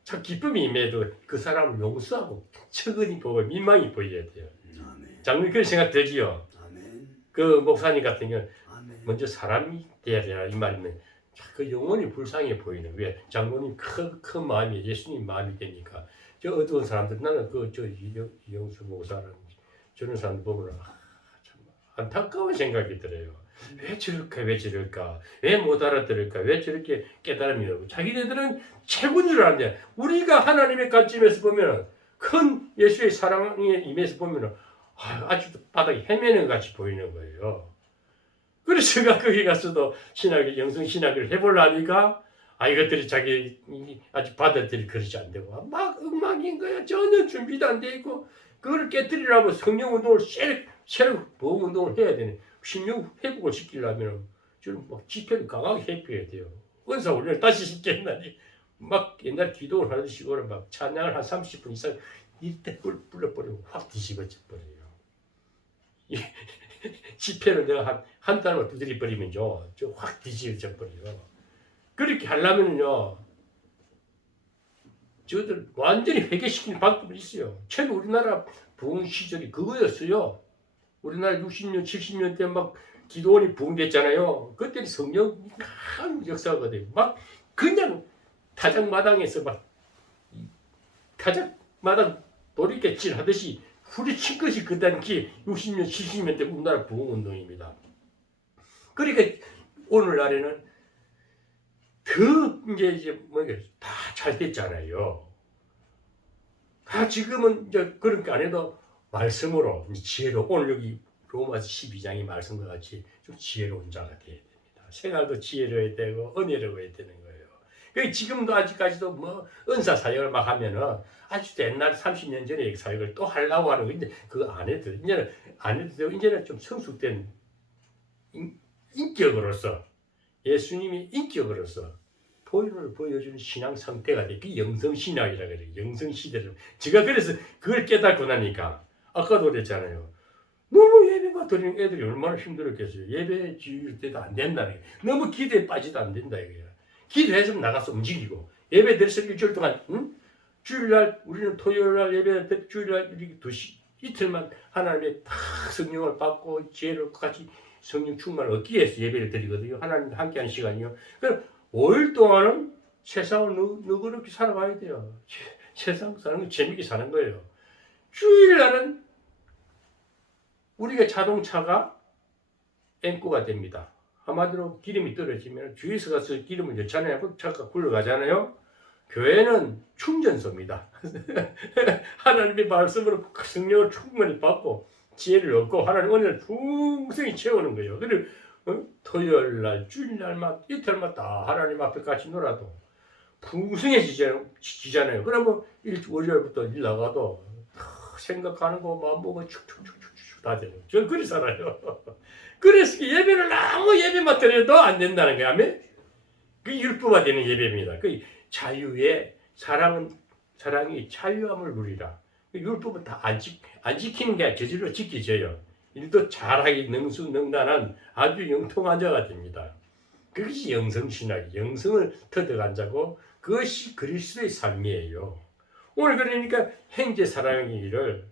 참 기쁨이 임해도 그 사람을 용서하고 측은히 보고 민망히 보여야 돼요. 아멘. 장로님 그런 생각 들지요? 아멘. 그 목사님 같은 경우는 아멘. 먼저 사람이 돼야 되나 이 말이면 그 영혼이 불쌍해 보이는. 왜? 장로님 큰 마음이 예수님 마음이 되니까 저 어두운 사람들 나는 이영수 목사라는 저런 사람들 보면 참 안타까운 생각이 들어요. 왜 저럴까? 왜 못 알아들을까? 왜 저렇게 깨달음이 없고? 자기네들은 최고인 줄 아는데 우리가 하나님의 관점에서 보면 큰 예수의 사랑에 임해서 보면 아직도 바닥에 헤매는 것 같이 보이는 거예요. 그래서 제가 거기 가서도 영성 신학을 해보려니까 이것들이 자기 아직 받아들이 그러지 안 되고 막 엉망인 거야. 전혀 준비도 안 돼 있고 그걸 깨뜨리려면 성령 운동을 새로 보험 운동을 해야 되네. 심령 회복을 시키려면 저는 막 집회를 강하게 해줘야 돼요. 은사 훈련을 다시 시켰나니 막 옛날 기도를 하듯이 그걸 막 찬양을 한 30분 이상 이때 불러버리고 확 뒤집어져 버려요. 집회를 내가 한 달만 두드려 버리면요, 저 확 뒤집어져 버려요. 그렇게 하려면요, 저들 완전히 회개시키는 방법이 있어요. 최근 우리나라 부흥 시절이 그거였어요. 우리나라 60년, 70년 때 막 기도원이 붕괴했잖아요. 그때는 성령 큰 역사거든요. 막 그냥 타작마당에서 막 타작마당 도리깨질 하듯이 후리친 것이 그 당시 60년, 70년 때 우리나라 부흥운동입니다. 그러니까 오늘날에는 더 이제 뭐가 다 잘 됐잖아요. 다 지금은 이제 그런 게 안 해도 말씀으로 지혜로 오늘 여기 로마서 12장의 말씀과 같이 좀 지혜로운 자가 되어야 됩니다. 생활도 지혜로워야 되고 은혜로워야 되는 거예요. 그 지금도 아직까지도 뭐 은사 사역을 막 하면은 아주 옛날 30년 전에 사역을 또 하려고 하는 거 근데 그거 안 해도 이제는 안 해도 되고 이제는 좀 성숙된 인격으로서 예수님이 인격으로서 보혈을 보여주는 신앙 상태가 돼. 그게 영성신학이라 그래요. 영성시대를. 제가 그래서 그걸 깨닫고 나니까 아까도 그랬잖아요. 너무 예배만 드리는 애들이 얼마나 힘들었겠어요. 예배 지을 때도 안 된다는 거예요. 너무 기대에 빠지도 안 된다 이거야. 기도해서 나가서 움직이고 예배 드려서 일주일 동안 주일날 우리는 토요일날 예배 주일날 이렇게 이틀만 하나님의 다 성령을 받고 지혜를 같이 성령 충만을 얻기 위해서 예배를 드리거든요. 하나님과 함께하는 시간이요. 그럼 5일 동안은 세상을 너그럽게 살아가야 돼요. 세상 사는 거 재밌게 사는 거예요. 주일날은 우리가 자동차가 앵꼬가 됩니다. 한마디로 기름이 떨어지면 주위에서 가서 기름을 넣잖아요. 그 차가 굴러가잖아요. 교회는 충전소입니다. 하나님의 말씀으로 성령을 충분히 받고 지혜를 얻고 하나님 은혜를 풍성히 채우는 거예요. 그리고 토요일날, 주일날만 이틀마다 하나님 앞에 같이 놀아도 풍성해지잖아요. 그러면 월요일부터 일 나가도 생각하는 거 마음먹어 축축축축 다 되는. 저는 그리 살아요. 그래서 예배를 너무 예배만 드려도 안 된다는 거야. 그 율법화되는 예배입니다. 그 자유의 사랑이 자유함을 누리라. 그 율법은 다 안 지키는 게 저절로 지켜져요. 일도 잘하기 능수능란한 아주 영통한 자가 됩니다. 그것이 영성신학이 영성을 터득한 자고 그것이 그리스도의 삶이에요. 오늘 그러니까 형제 사랑이를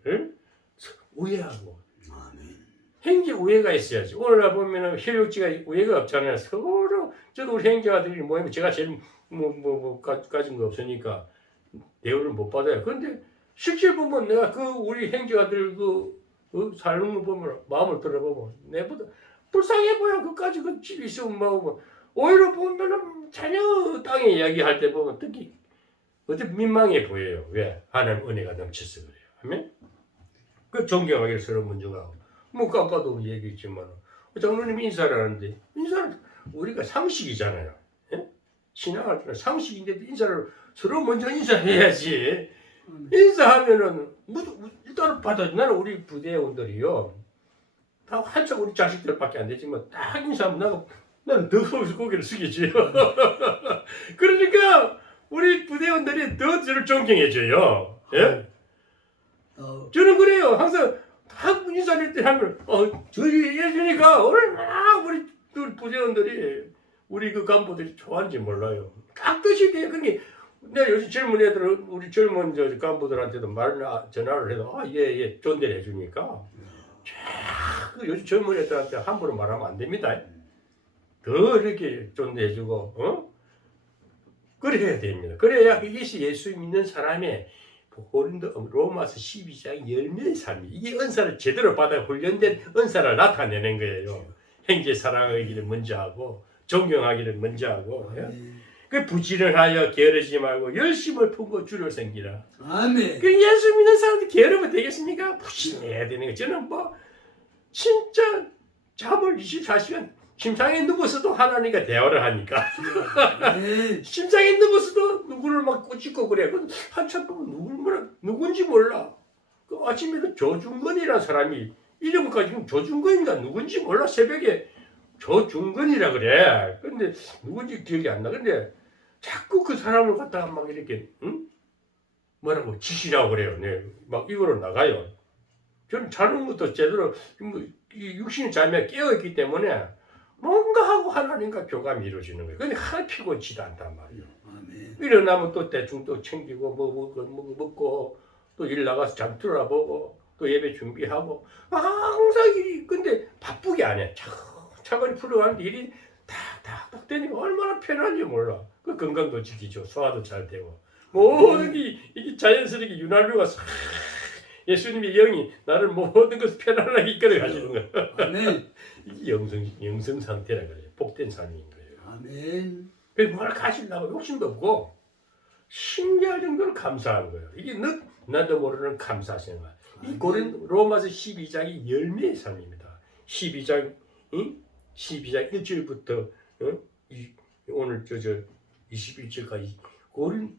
우애하고 형제 우애가 있어야지. 오늘날 보면은 혈육지가 우애가 없잖아요. 서로 저도 우리 형제가들이 모이면 제가 제일 가진 거 없으니까 대우를 못 받아요. 그런데 실제 보면 내가 그 우리 형제가들 사는 거 보면 마음을 들어보면 내보다 불쌍해 보여. 그까지 그 집이 있으면 뭐 오히려 보면은 자녀 땅에 이야기할 때 보면 특히 어떻게 민망해 보여요. 왜? 하나님 은혜가 넘쳐서 그래요. 아멘? 그 존경하기를 서로 먼저가고 뭐 아까도 얘기했지만 장로님이 인사를 하는데 인사는 우리가 상식이잖아요. 예? 신앙할 때는 상식인데도 인사를 서로 먼저 인사해야지. 인사하면은 일단은 받아줘. 나는 우리 부대원들이요 다 한참 우리 자식들밖에 안 되지만 딱 인사하면 나는 더 고개를 숙이지요. 그러니까 우리 부대원들이 더 저를 존경해줘요. 예? 저는 그래요. 항상 한 인사할 때 하면 저희 예수니까 얼마나 우리 부대원들이 우리 그 간부들이 좋아하는지 몰라요. 깍듯이 돼요. 그게 내가 요즘 젊은 애들은 우리 젊은 저 간부들한테도 전화를 해도 예 존대를 해주니까 그 요즘 젊은 애들한테 함부로 말하면 안 됩니다. 더 이렇게 존대해주고 그래야 됩니다. 그래야 이것이 예수 믿는 사람의 로마서 12장 열매의 삶이 이게 은사를 제대로 받아 훈련된 은사를 나타내는 거예요. 형제 사랑하기를 먼저 하고 존경하기를 먼저 하고 그 부지런하여 게으르지 말고 열심을 품고 주를 섬기라. 아멘. 그 예수 믿는 사람들 게으르면 되겠습니까? 부지런해야 되는 거예요. 저는 진짜 잠을 24시간 심장에 누워서도 하나님과 대화를 하니까 심장에 누워서도 누구를 막 꼬집고 그래. 한참 보면 누군지 몰라. 그 아침에도 조중건이라는 사람이 이름까지 조중건인가 누군지 몰라. 새벽에 조중건이라 그래. 근데 누군지 기억이 안 나. 근데 자꾸 그 사람을 갖다가 막 이렇게 뭐라고 지시라고 그래요. 네. 막 이거로 나가요. 저는 자는 것도 제대로 육신의 잠에 깨어있기 때문에 뭔가 하고 하나님과 교감이 이루어지는 거예요. 근데 하나 피곤치도 않단 말이에요. 일어나면 또 대충 또 챙기고 먹고 또 일 나가서 잠들어 보고 또 예배 준비하고 항상 일이 근데 바쁘게 안 해. 차근히 풀어가는데 일이 탁탁탁 되니까 얼마나 편한지 몰라. 그 건강도 지키죠. 소화도 잘 되고 모든 게 이게 자연스럽게 윤활유가 싹 예수님의 영이 나를 모든 것을 편안하게 이끌어 가시는 거야. 아멘. 이게 영성 상태라 그래요. 복된 삶인 거예요. 아멘. 그래서 뭘 가시려고 욕심도 없고 신기할 정도로 감사한 거예요. 이게 나도 모르는 감사 생활. 이 로마서 12장이 열매의 삶입니다. 12장 1절부터 오늘 21절까지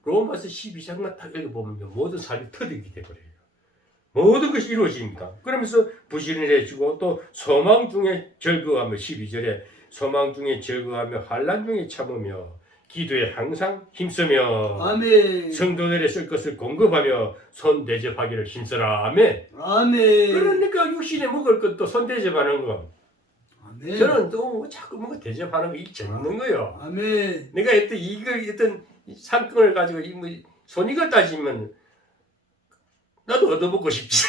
로마서 12장만 딱 읽어보면 모든 삶이 터득이 돼버려요. 모든 것이 이루어집니다. 그러면서 부지런해지고 또 소망 중에 즐거워하며 12절에 소망 중에 즐거워하며 환난 중에 참으며 기도에 항상 힘쓰며 아멘. 성도들의 쓸 것을 공급하며 손 대접하기를 힘써라. 아멘. 아멘. 그러니까 육신에 먹을 것도 손 대접하는 거. 아멘. 저는 또 자꾸 뭔가 대접하는 거 이게 재밌는 거예요. 아멘. 내가 어떤 상권을 가지고 손익을 따지면 나도 얻어먹고 싶지.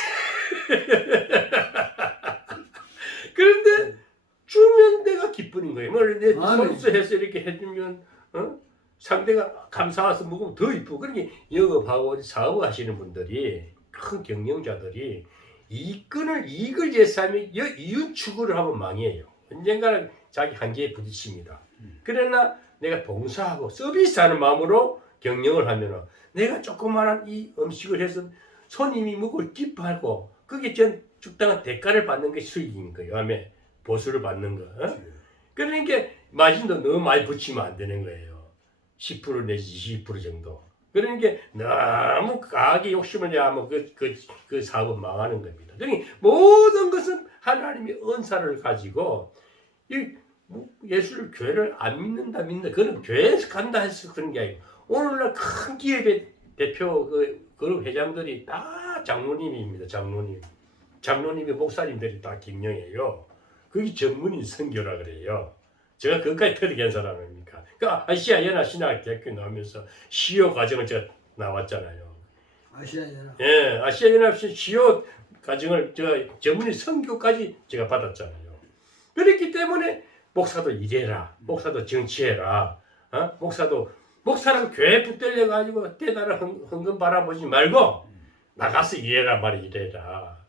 그런데 주면 내가 기쁘는 거예요. 내 손수해서 이렇게 해주면 상대가 감사해서 먹으면 더 이쁘고. 그러니까 영업하고 사업 하시는 분들이 큰 경영자들이 이익을 제시하면 이윤 추구를 하면 망해요. 언젠가는 자기 한계에 부딪힙니다. 그러나 내가 봉사하고 서비스하는 마음으로 경영을 하면 내가 조그마한 이 음식을 해서 손님이 먹을 기뻐하고 그게 전 적당한 대가를 받는 게 수익인 거예요. 다음에 보수를 받는 거. 그러니까 마진도 너무 많이 붙이면 안 되는 거예요. 10% 내지 20% 정도. 그러니까 너무 강하게 욕심을 내면 그 사업은 망하는 겁니다. 그러니까 모든 것은 하나님의 은사를 가지고 예수를 교회를 안 믿는다 그건 교회에서 간다 해서 그런 게 아니고 오늘날 큰 기업의 대표 그룹 회장들이 다 장로님입니다. 장로님이 목사님들이 다 김영이에요. 그게 전문인 선교라 그래요. 제가 그것까지 터득한 사람입니까? 그러니까 아시아 연합 신학대학교 나오면서 시효 과정을 제가 나왔잖아요. 아시아 연합. 예, 아시아 연합 시효 과정을 제가 전문인 선교까지 제가 받았잖아요. 그렇기 때문에 목사도 일해라, 목사도 정치해라, 목사랑 교회 붙들려 가지고 대단한 헌금 바라보지 말고 나가서 일해라 말이 일해라.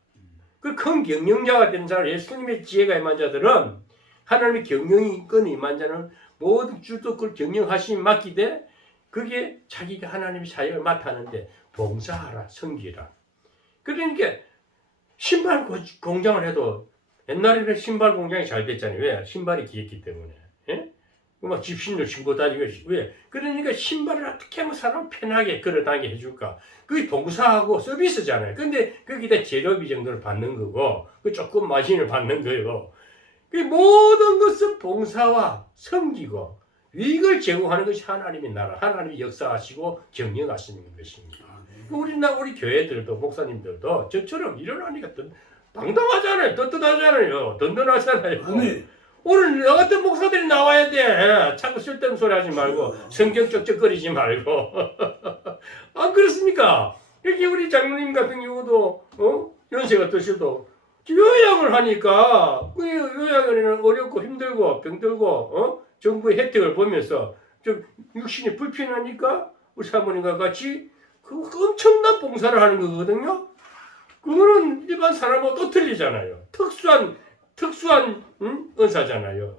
그 큰 경영자가 되는 사람, 예수님의 지혜가 임한 자들은 하나님의 경영이권 임한 자는 모든 주도권 경영하심이 맡기되 그게 자기가 하나님의 사역을 맡았는데 봉사하라, 섬기라. 그러니까 신발 공장을 해도 옛날에는 신발 공장이 잘 됐잖아요. 왜? 신발이 귀했기 때문에. 예? 막 집신도 신고 다니고 왜? 그러니까 신발을 어떻게 하면 사람 편하게 걸어다니게 해줄까? 그게 봉사하고 서비스잖아요. 근데 거기다 재료비 정도를 받는 거고, 그 조금 마진을 받는 거예요. 그 모든 것은 봉사와 섬기고 이익을 제공하는 것이 하나님의 나라, 하나님이 역사하시고 경영하시는 것입니다. 우리 교회들도 목사님들도 저처럼 일어나니까 당당하잖아요. 떳떳하잖아요. 든든하잖아요. 아멘. 오늘 너 같은 목사들이 나와야 돼. 자꾸 쓸데없는 소리 하지 말고 성경 쩍쩍거리지 말고. 안 그렇습니까? 이렇게 우리 장로님 같은 경우도 연세가 드셔도 요양을 하니까 그 요양에는 어렵고 힘들고 병들고 정부의 혜택을 보면서 좀 육신이 불편하니까 우리 사모님과 같이 그 엄청난 봉사를 하는 거거든요. 그거는 일반 사람하고 또 틀리잖아요. 특수한 은사잖아요.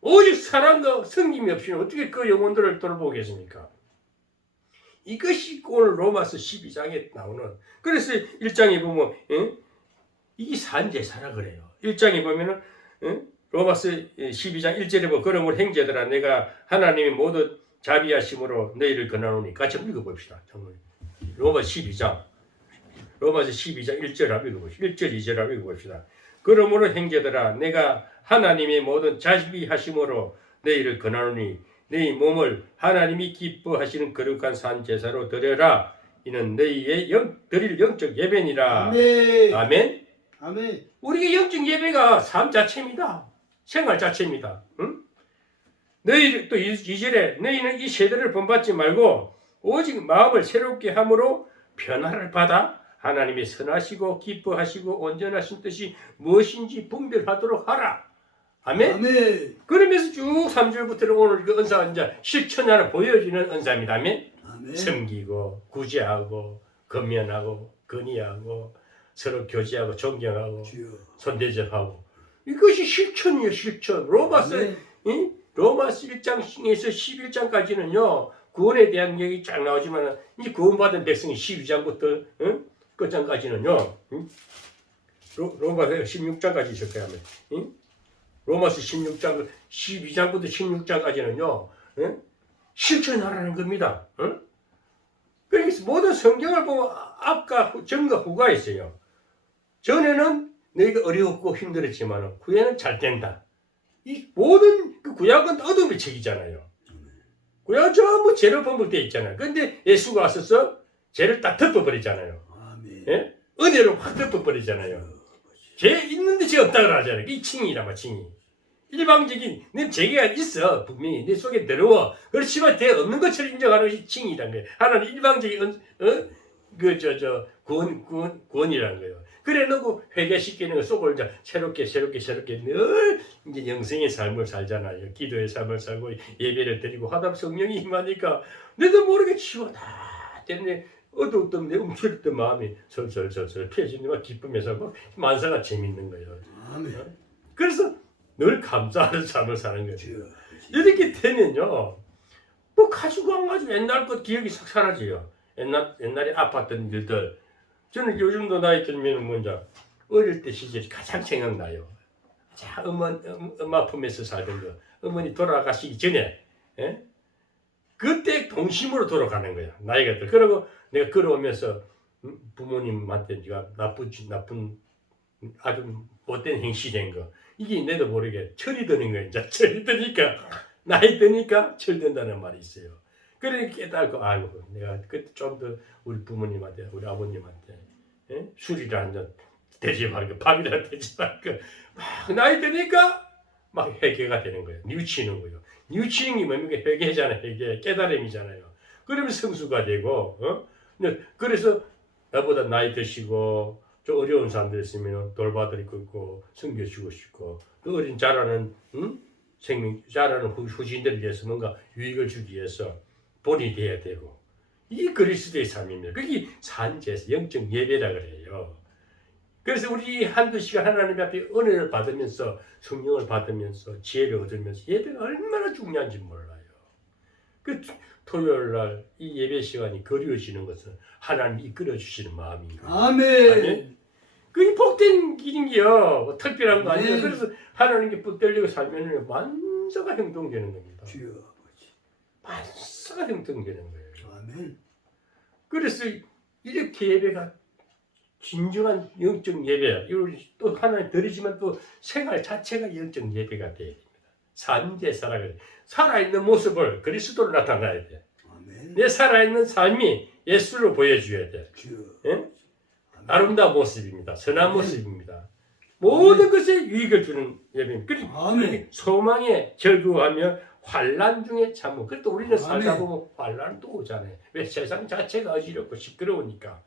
오직 사랑과 섬김이 없이는 어떻게 그 영혼들을 돌보겠습니까? 이것이 오늘 로마서 12장에 나오는, 그래서 1장에 보면 이게 산제사라 그래요. 1장에 보면은 로마서 12장 1절에 보면 그러므로 형제들아 내가 하나님의 모든 자비하심으로 너희를 권하노니 같이 한번 읽어봅시다. 로마서 12장 1절 한번 읽어봅시다. 1절 2절 한번 읽어봅시다. 그러므로 형제들아 내가 하나님의 모든 자비하심으로 너희를 권하노니 너희 몸을 하나님이 기뻐하시는 거룩한 산 제사로 드려라. 이는 너희의 드릴 영적 예배니라. 아멘. 아멘. 아멘. 우리의 영적 예배가 삶 자체입니다. 생활 자체입니다. 응? 너희 또 2절에 너희는 이 세대를 본받지 말고 오직 마음을 새롭게 함으로 변화를 받아 하나님의 선하시고 기뻐하시고 온전하신 뜻이 무엇인지 분별하도록 하라. 아멘. 아멘. 그러면서 쭉 3절부터는 오늘 그 은사가 이제 실천하는 보여지는 은사입니다. 아멘. 아멘. 섬기고 구제하고 건면하고 건의하고 서로 교제하고 존경하고 주여. 손대접하고 이것이 실천이에요. 실천. 로마서 아멘. 로마서 1장에서 11장까지는요 구원에 대한 얘기 쫙 나오지만 이제 구원받은 백성이 12장부터 끝장까지는요 로마서 16장까지 있을 거야. 로마서 16장 12장부터 16장까지는요 실천하라는 겁니다. 그래서 모든 성경을 보면 앞과 전과 후가 있어요. 전에는 너희가 어려웠고 힘들었지만 후에는 잘 된다. 이 모든 그 구약은 어둠의 책이잖아요. 구약은 전부 죄로 범벅되어 있잖아요. 근데 예수가 왔어서 죄를 딱 덮어버리잖아요. 아멘. 예? 은혜로 확 덮어버리잖아요. 죄 있는데 죄 없다 그러잖아요. 이 칭이란 칭이. 일방적인 내 죄가 있어 분명히 내 속에 들어와. 그렇지만 죄 없는 것처럼 인정하는 것이 칭이란 거예요. 하나는 일방적인 구원이라는 거예요. 그래 놓고 회개시키는 거 속을 이제 새롭게 늘 이제 영생의 삶을 살잖아요. 기도의 삶을 살고 예배를 드리고 하다 성령이 임하니까 내도 모르게 치워 다 때문에 어두웠던 내 움츠렸던 마음이 설설설설 펴지니까 기쁨에서 막 만사가 재밌는 거예요. 아멘. 그래서 늘 감사하는 삶을 사는 거죠. 주여. 이렇게 되면요, 뭐 가지고 안 가지고 옛날 것 기억이 싹 사라져요. 옛날에 아팠던 일들. 저는 요즘도 나이 들면 먼저 어릴 때 시절이 가장 생각나요. 자, 엄마 품에서 살던 거. 어머니 돌아가시기 전에, 예? 그때 동심으로 돌아가는 거야. 나이가 들. 그리고 내가 걸어오면서 부모님한테 네가 나쁜 아주 못된 행실한 거. 이게 내도 모르게 철이 드는 거야. 이제 철이 드니까 나이 드니까 철 든다는 말이 있어요. 그러니까 깨닫고 아이고 내가 그때 좀 더 우리 부모님한테 우리 아버님한테 술이를 한잔 대접하고 밥이라 대접하고 막 나이 드니까 막 회개가 되는 거예요. 뉘우치는 거예요. 뉘우치는 게 뭡니까? 회개잖아요. 회개 깨달음이잖아요. 그러면 성수가 되고 그래서 나보다 나이 드시고 좀 어려운 사람들 있으면 돌봐드리고 있고 섬겨주고 싶고 그 어린 자라는 생명 자라는 후신들을 위해서 뭔가 유익을 주기 위해서 본이 돼야 되고 이게 그리스도의 삶입니다. 그게 산제에서 영적 예배라 그래요. 그래서 우리 한두 시간 하나님 앞에 은혜를 받으면서 성령을 받으면서 지혜를 얻으면서 예배가 얼마나 중요한지 몰라요. 그 토요일 날 이 예배 시간이 그리워지는 것은 하나님이 이끌어 주시는 마음인 거예요. 아멘. 그게 복된 길인기요. 특별한 거 아니에요. 네. 그래서 하나님께 붙들리고 살면 만사가 형통되는 겁니다. 주여 아버지. 만사가 형통되는 거예요. 아멘. 그래서 이렇게 예배가 진정한 영적 예배야. 이걸 또 하나님 드리지만 또 생활 자체가 영적 예배가 돼야 됩니다. 산제 살아있는 모습을 그리스도로 나타나야 돼. 아멘. 내 살아있는 삶이 예수로 보여줘야 돼. 주여. 예? 아름다운 모습입니다. 선한 모습입니다. 모든 것에 유익을 주는 예배입니다. 아멘. 소망에 절구하며 환난 중에 참고. 그래도 우리는 살다 아멘. 보면 환난은 또 오잖아요. 왜? 세상 자체가 어지럽고 시끄러우니까.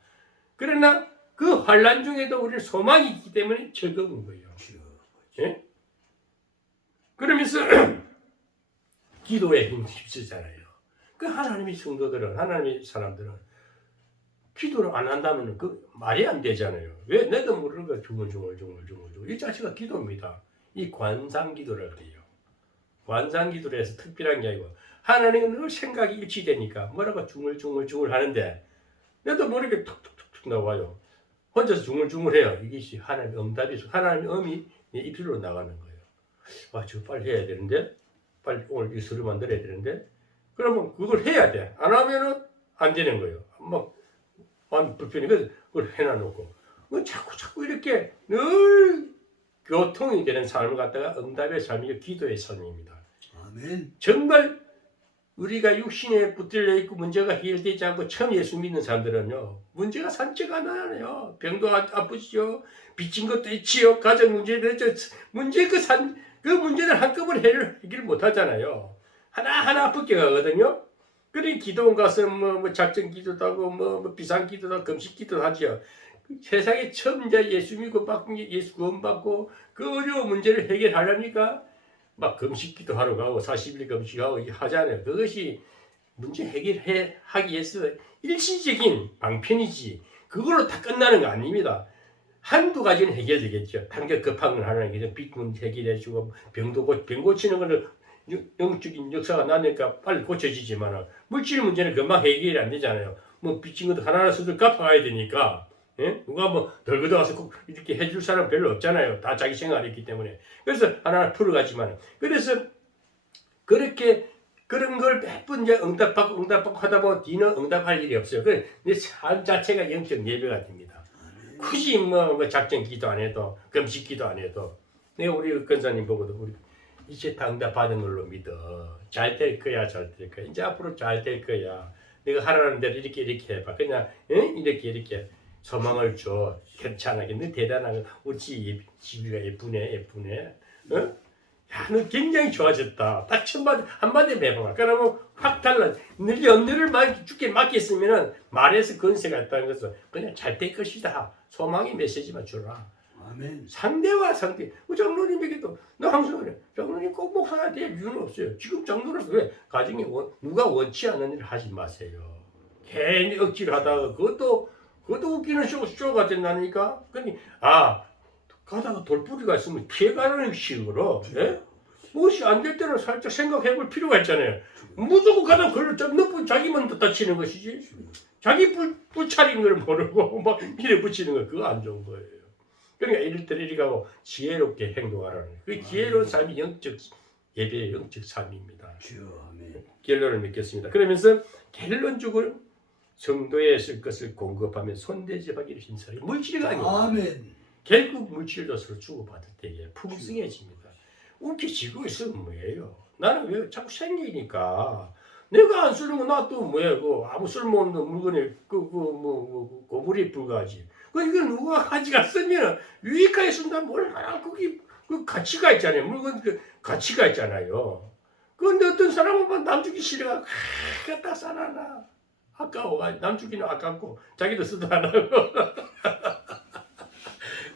그러나 그 환난 중에도 우리는 소망이 있기 때문에 즐거운 거예요. 주여. 예? 그러면서 기도에 힘쓰잖아요. 그 하나님의 성도들은 하나님의 사람들은 기도를 안 한다면 그 말이 안 되잖아요. 왜? 내도 모르니까 중얼중얼 이 자체가 기도입니다. 이 관상기도라 그래요. 관상기도를 해서 특별한 게 아니고 하나님은 늘 생각이 일치되니까 뭐라고 중얼중얼 하는데 내도 모르게 툭툭툭툭 나와요. 혼자서 중얼중얼해요. 이것이 하나님의 응답이 하나님의 음이 내 입술로 나가는 거예요. 아, 저 빨리 해야 되는데 빨리 오늘 이 술을 만들어야 되는데 그러면 그걸 해야 돼. 안 하면은 안 되는 거예요. 막 불편해. 그걸 해놔놓고 자꾸 이렇게 늘 교통이 되는 삶을 갖다가 응답의 삶이고 기도의 삶입니다. 아멘. 정말 우리가 육신에 붙들려 있고 문제가 해결되지 않고 처음 예수 믿는 사람들은요 문제가 산책 안 하네요. 병도 아프시죠. 빚진 것도 있지요. 가정 문제도 있죠. 그 문제들 한꺼번에 해결 못 하잖아요. 하나 붙게 가거든요. 그래 기도원 가서 뭐 작전 기도도 하고 뭐 비상 기도도 하고 금식 기도도 하죠. 세상에 처음 이제 예수 믿고 예수 구원받고 그 어려운 문제를 해결하려니까 막 금식기도 하러 가고 40일 금식하고 하잖아요. 그것이 문제 해결하기 위해서 일시적인 방편이지 그걸로 다 끝나는 거 아닙니다. 한두 가지는 해결되겠죠. 당장 급한 건 하나는 빚 문제 해결해주고 병 고치는 거는 영적인 역사가 나니까 빨리 고쳐지지만 물질 문제는 금방 해결이 안 되잖아요. 뭐 빚진 것도 하나하나 수들 갚아가야 되니까 예? 누가 뭐 덜 걷어가서 꼭 이렇게 해줄 사람 별로 없잖아요. 다 자기 생활했기 때문에. 그래서 하나하나 풀어가지만 그래서 그렇게 그런 걸 몇 번 이제 응답받고 하다 보면 뒤는 응답할 일이 없어요. 내 삶 자체가 영적 예배가 됩니다. 굳이 뭐 작전 기도 안 해도 금식 기도 안 해도 내가 우리 권사님 보고도 우리 이제 다 응답 받은 걸로 믿어. 잘 될 거야, 잘 될 거야. 이제 앞으로 잘 될 거야. 내가 하라는 대로 이렇게 해봐. 그냥 이렇게 소망을 줘. 괜찮아. 너 대단한 거. 우리 집이가 예쁘네. 어? 야, 너 굉장히 좋아졌다. 딱 한마디 해봐. 그러면 확 달라. 늘 연들을 죽게 맡겼으면은 말에서 건세가 있다는 것은 그냥 잘 될 것이다. 소망의 메시지만 주라. 아멘. 상대와 상대. 장로님에게도 나 항상 그래. 장로님 꼭 목사가 될 이유는 없어요. 지금 장로는 왜 가정에 누가 원치 않는 일을 하지 마세요. 괜히 억지를 하다가 그것도 웃기는 쇼가 된다니까. 그러니 가다가 돌부리가 있으면 피해가는 식으로 예? 무엇이 안 될 때는 살짝 생각해볼 필요가 있잖아요. 무조건 가다 걸로 너무 자기만 다치는 것이지. 자기 불 차린 걸 모르고 막 밀어붙이는 거 그거 안 좋은 거예요. 그러니까 이럴 때 이리 가고 지혜롭게 행동하라는 거예요. 그 지혜로운 삶이 영적 예배의 영적 삶입니다. 결론을 맺겠습니다. 그러면서 결론적으로 성도에 쓸 것을 공급하면 손대접하기를 힘쓰라. 물질이 아니에요. 아멘. 결국 물질도 서로 주고받을 때에 풍성해집니다. 움켜쥐고 있으면 뭐예요? 나는 왜 자꾸 생기니까 내가 안 쓰는 거 나 또 뭐야? 아무 쓸모없는 물건에 고물이 불과하지. 이거 누가 가져갔으면 유익하게 쓴다면 얼마나 거기 그 가치가 있잖아요. 물건 그 가치가 있잖아요. 그런데 어떤 사람은 남 주기 싫어가 갖다 싸놔라. 아까워. 남 주기는 아깝고 자기도 쓰도 안 하고.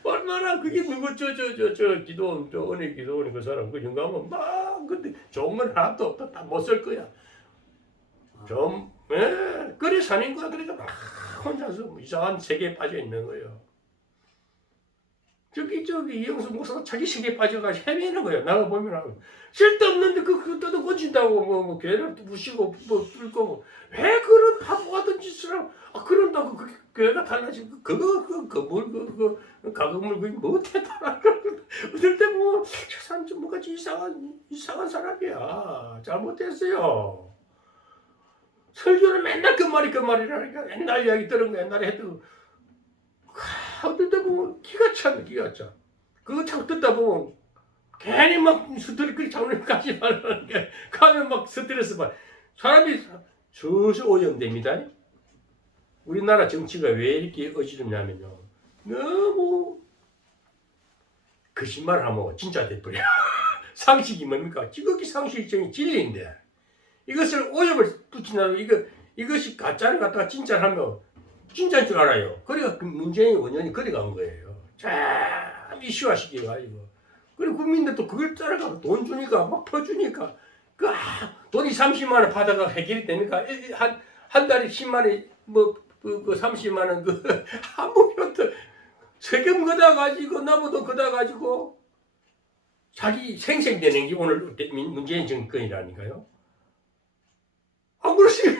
얼마나 그게 누구 기도원 은혜 기도원이 그 사람 그 영감은 막 근데 좋은 건 하나도 없다. 다 못 쓸 거야. 좀 그래 사는 거야. 그러니까 막 혼자서 이상한 세계에 빠져 있는 거예요. 저기 이영수 목사가 자기 세계에 빠져가지고 헤매는 거예요. 나가 보면 쓸데없는데 그것도 고친다고 교회를 부시고 뚫고 왜 그런 바보 같은 짓을 하고 그런다고 그 교회가 달라지고 그거 건물 가건물 그게 못해 달라고 어떨 때 뭐 저 사람 좀 뭐가 이상한 사람이야. 잘못됐어요. 설교를 맨날 그 말이라니까 옛날 이야기 들은 거 옛날에 했던 어떨 때 보면 기가 차. 그거 참 듣다 보면 괜히 막 스트레스 장르까지 말하는 게 가면 막 스트레스 받. 사람이 슬슬 오염됩니다. 우리나라 정치가 왜 이렇게 어지럽냐면요. 너무 거짓말하면 진짜 돼버려. 상식이 뭡니까? 지극히 상식적인 진리인데 이것을 오염을 붙인다면 이것이 가짜를 갖다가 진짜를 하면 진짜인 줄 알아요. 그래가 문재인 원년이 그래간 거예요. 참 이슈화시켜가지고. 그리고 국민들도 그걸 따라가고 돈 주니까 막 퍼주니까 돈이 30만 원 받아가 해결이 되니까 한 달에 10만 원 30만 원 한부부터 세금 걷어 가지고 나무도 걷어 가지고 자기 생생되는 게 오늘 문재인 정권이라니까요. 안 그렇지?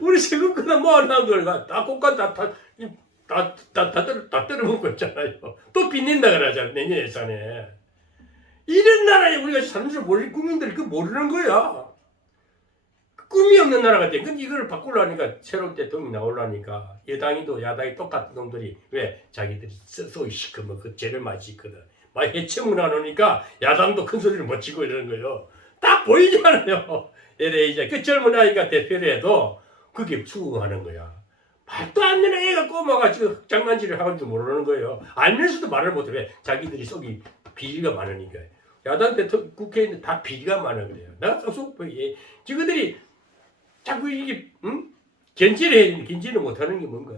우리 세금 걷어 모아놓은 걸 다 꽃가 다 때려먹고 있잖아요. 또 빚낸다 그러잖아 내년 예산에. 이런 나라에 우리가 사는 줄 모르는 국민들이 그 모르는 거야. 꿈이 없는 나라가 돼. 근데 이걸 바꾸려니까 새로운 대통령이 나오려니까 여당이도 야당이 똑같은 놈들이 왜 자기들이 소위 시커먼 그 죄를 많이 짓거든. 막 해청을 안 오니까 야당도 큰 소리를 못 치고 이러는 거예요. 딱 보이잖아요. 이래 이제 그 젊은 아이가 대표를 해도 그게 수긍하는 거야. 말도 안 되는 애가 꼬마가지고 장난질을 하는 줄 모르는 거예요. 알면서도 말을 못해. 왜? 자기들이 속이 비리가 많으니까. 야당 대통령 국회의원들 다 비리가 많아 그래요. 내가 쏙 저거들이 자꾸 이게 견제를 해야 되는데 견제를 못하는 게 뭔가.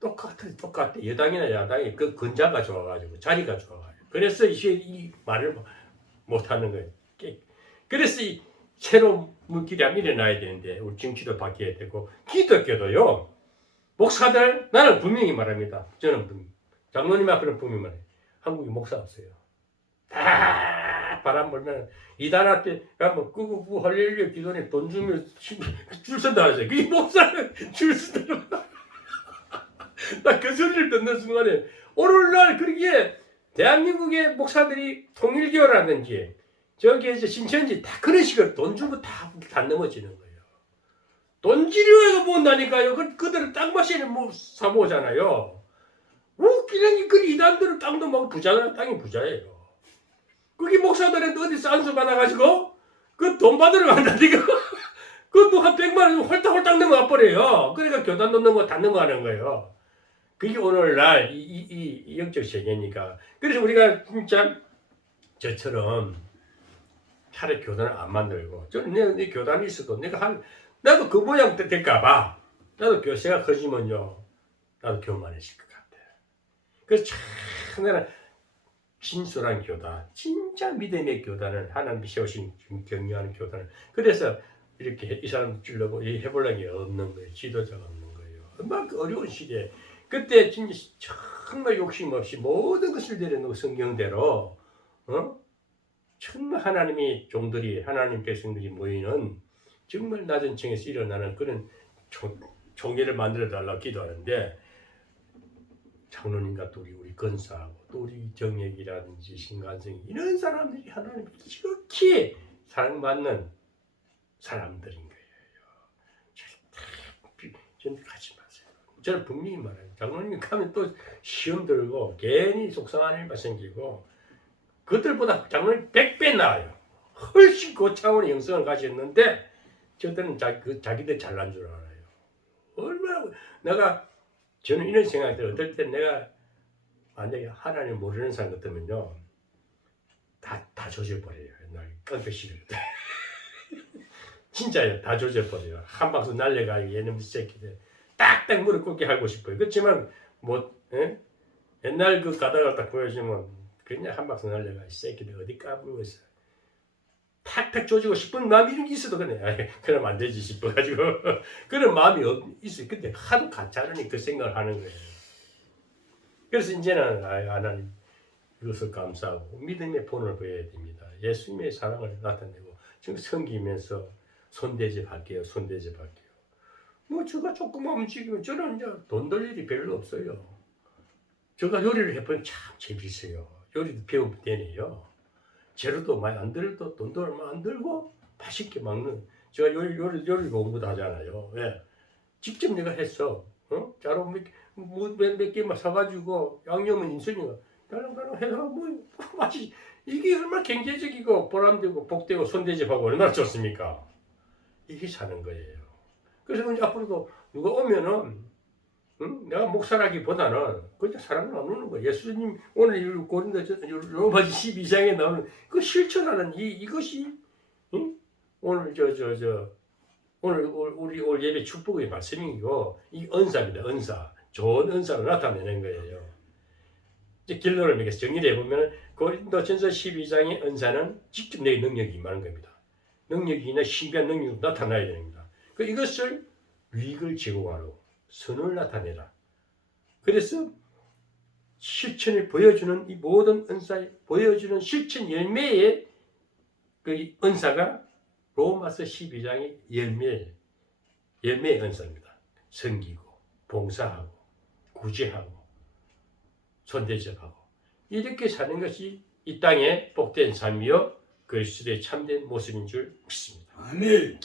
똑같아. 여당이나 야당이 그 근자가 좋아가지고 자리가 좋아가지고 그래서 이 말을 못하는 거예요. 그래서 이 새로운 물길이 일어나야 되는데 우리 정치도 바뀌어야 되고 기독교도요. 목사들 나는 분명히 말합니다. 저는 장로님 앞에는 분명히 말해요. 한국에 목사 없어요. 다 바람 불면 이단할 때 가면 끄고 할렐루야 기도에 돈 주면 줄 선다 하세요. 그 목사는 줄 선다. 나 그 소리를 듣는 순간에 오늘날 그러기에 대한민국의 목사들이 통일교라든지 저기 이제 신천지 다 그런 식으로 돈 주고 다 넘어지는 거예요. 돈 지르고 본다니까요. 그들은 땅 마시는 뭐 사모잖아요. 웃기는 그 이단들은 땅도 막 부자잖아. 땅이 부자예요. 그게 목사들은 어디서 안수 받아가지고 그 돈 받으러 간다니까. 그것도 한 100만 원 홀딱홀딱 넘어가 버려요. 그러니까 교단도 넘어 다 넘어가는 거예요. 그게 오늘날 이 영적 세계니까. 그래서 우리가 진짜 저처럼 차라리 교단을 안 만들고 저는 내 교단이 있어도 나도 그 모양 될까봐 나도 교세가 커지면요 나도 교만해질 것 같아. 그래서 참 나는 진솔한 교단, 진짜 믿음의 교단을 하나님이 세우신 격려하는 교단을 그래서 이렇게 이 사람 찔러고 해보려는 게 없는 거예요. 지도자가 없는 거예요. 막 어려운 시대에 그때 진짜 정말 욕심 없이 모든 것을 내려놓고 성경대로 정말 하나님이 종들이 하나님 백성들이 모이는 정말 낮은 층에서 일어나는 그런 총회를 만들어 달라고 기도하는데 장로님과 또 우리 건사하고 또 우리 정혁이라든지 신관성이 이런 사람들이 하나님 지극히 사랑받는 사람들인 거예요. 저는 가지 마세요. 저는 분명히 말해요. 장로님이 가면 또 시험 들고 괜히 속상한 일만 생기고 그들보다 장로님 100배 나아요. 훨씬 고차원의 영성을 가졌는데 저들은 자기들 잘난 줄 알아요. 얼마나 저는 이런 생각이 들어요. 어떨 때 내가 만약에 하나님 모르는 사람 같으면요 다 조져버려요. 옛날 깡패시를 진짜요. 다 조져버려요. 한 박수 날려가지고 얘놈 새끼들 딱딱 무릎 꿇게 하고 싶어요. 그렇지만 옛날 그 가닥을 딱 보여주면 그냥 한 박수 날려가 이 새끼들 어디 까불고 있어. 탁탁 조지고 싶은 마음이 이런 게 있어도 그래. 그럼 안 되지 싶어가지고 그런 마음이 있어요. 근데 하도 가짜르니 그 생각을 하는 거예요. 그래서 이제는 하나님 이것을 감사하고 믿음의 본을 보여야 됩니다. 예수님의 사랑을 나타내고 지금 섬기면서 손대접할게요. 뭐 제가 조금만 움직이면 저는 이제 돈 벌 일이 별로 없어요. 제가 요리를 해보면 참 재밌어요. 요리도 배우면 되네요. 재료도 많이 안 들어도 돈도 얼마 안 들고 맛있게 먹는 제가 요리 공부도 하잖아요. 예. 직접 내가 했어. 자로 몇 개만 사가지고 양념은 인순이가 달랑달랑 해서 뭐 맛이 이게 얼마나 경제적이고 보람되고 복되고 손대접하고 얼마나 좋습니까? 이게 사는 거예요. 그래서 이제 앞으로도 누가 오면은 내가 목사라기보다는 그냥 사람을 나누는 거예요. 예수님 오늘 고린도 로마서 12장에 나오는 그 실천하는 이것이 오늘 오늘 우리 올 예배 축복의 말씀이고 이 은사입니다. 은사 좋은 은사로 나타내는 거예요. 이제 결론을 매겨서 정리를 해보면 고린도전서 12장의 은사는 직접 내 능력이 임하는 겁니다. 능력이나 신비한 능력이 나타나야 됩니다. 이것을 유익을 제공하고 선을 나타내라. 그래서 실천을 보여주는 이 모든 은사에 보여주는 실천 열매의 그 은사가 로마서 12장의 열매의 은사입니다. 섬기고 봉사하고 구제하고 손대접하고 이렇게 사는 것이 이 땅의 복된 삶이요 그리스도의 참된 모습인 줄 믿습니다. 아멘.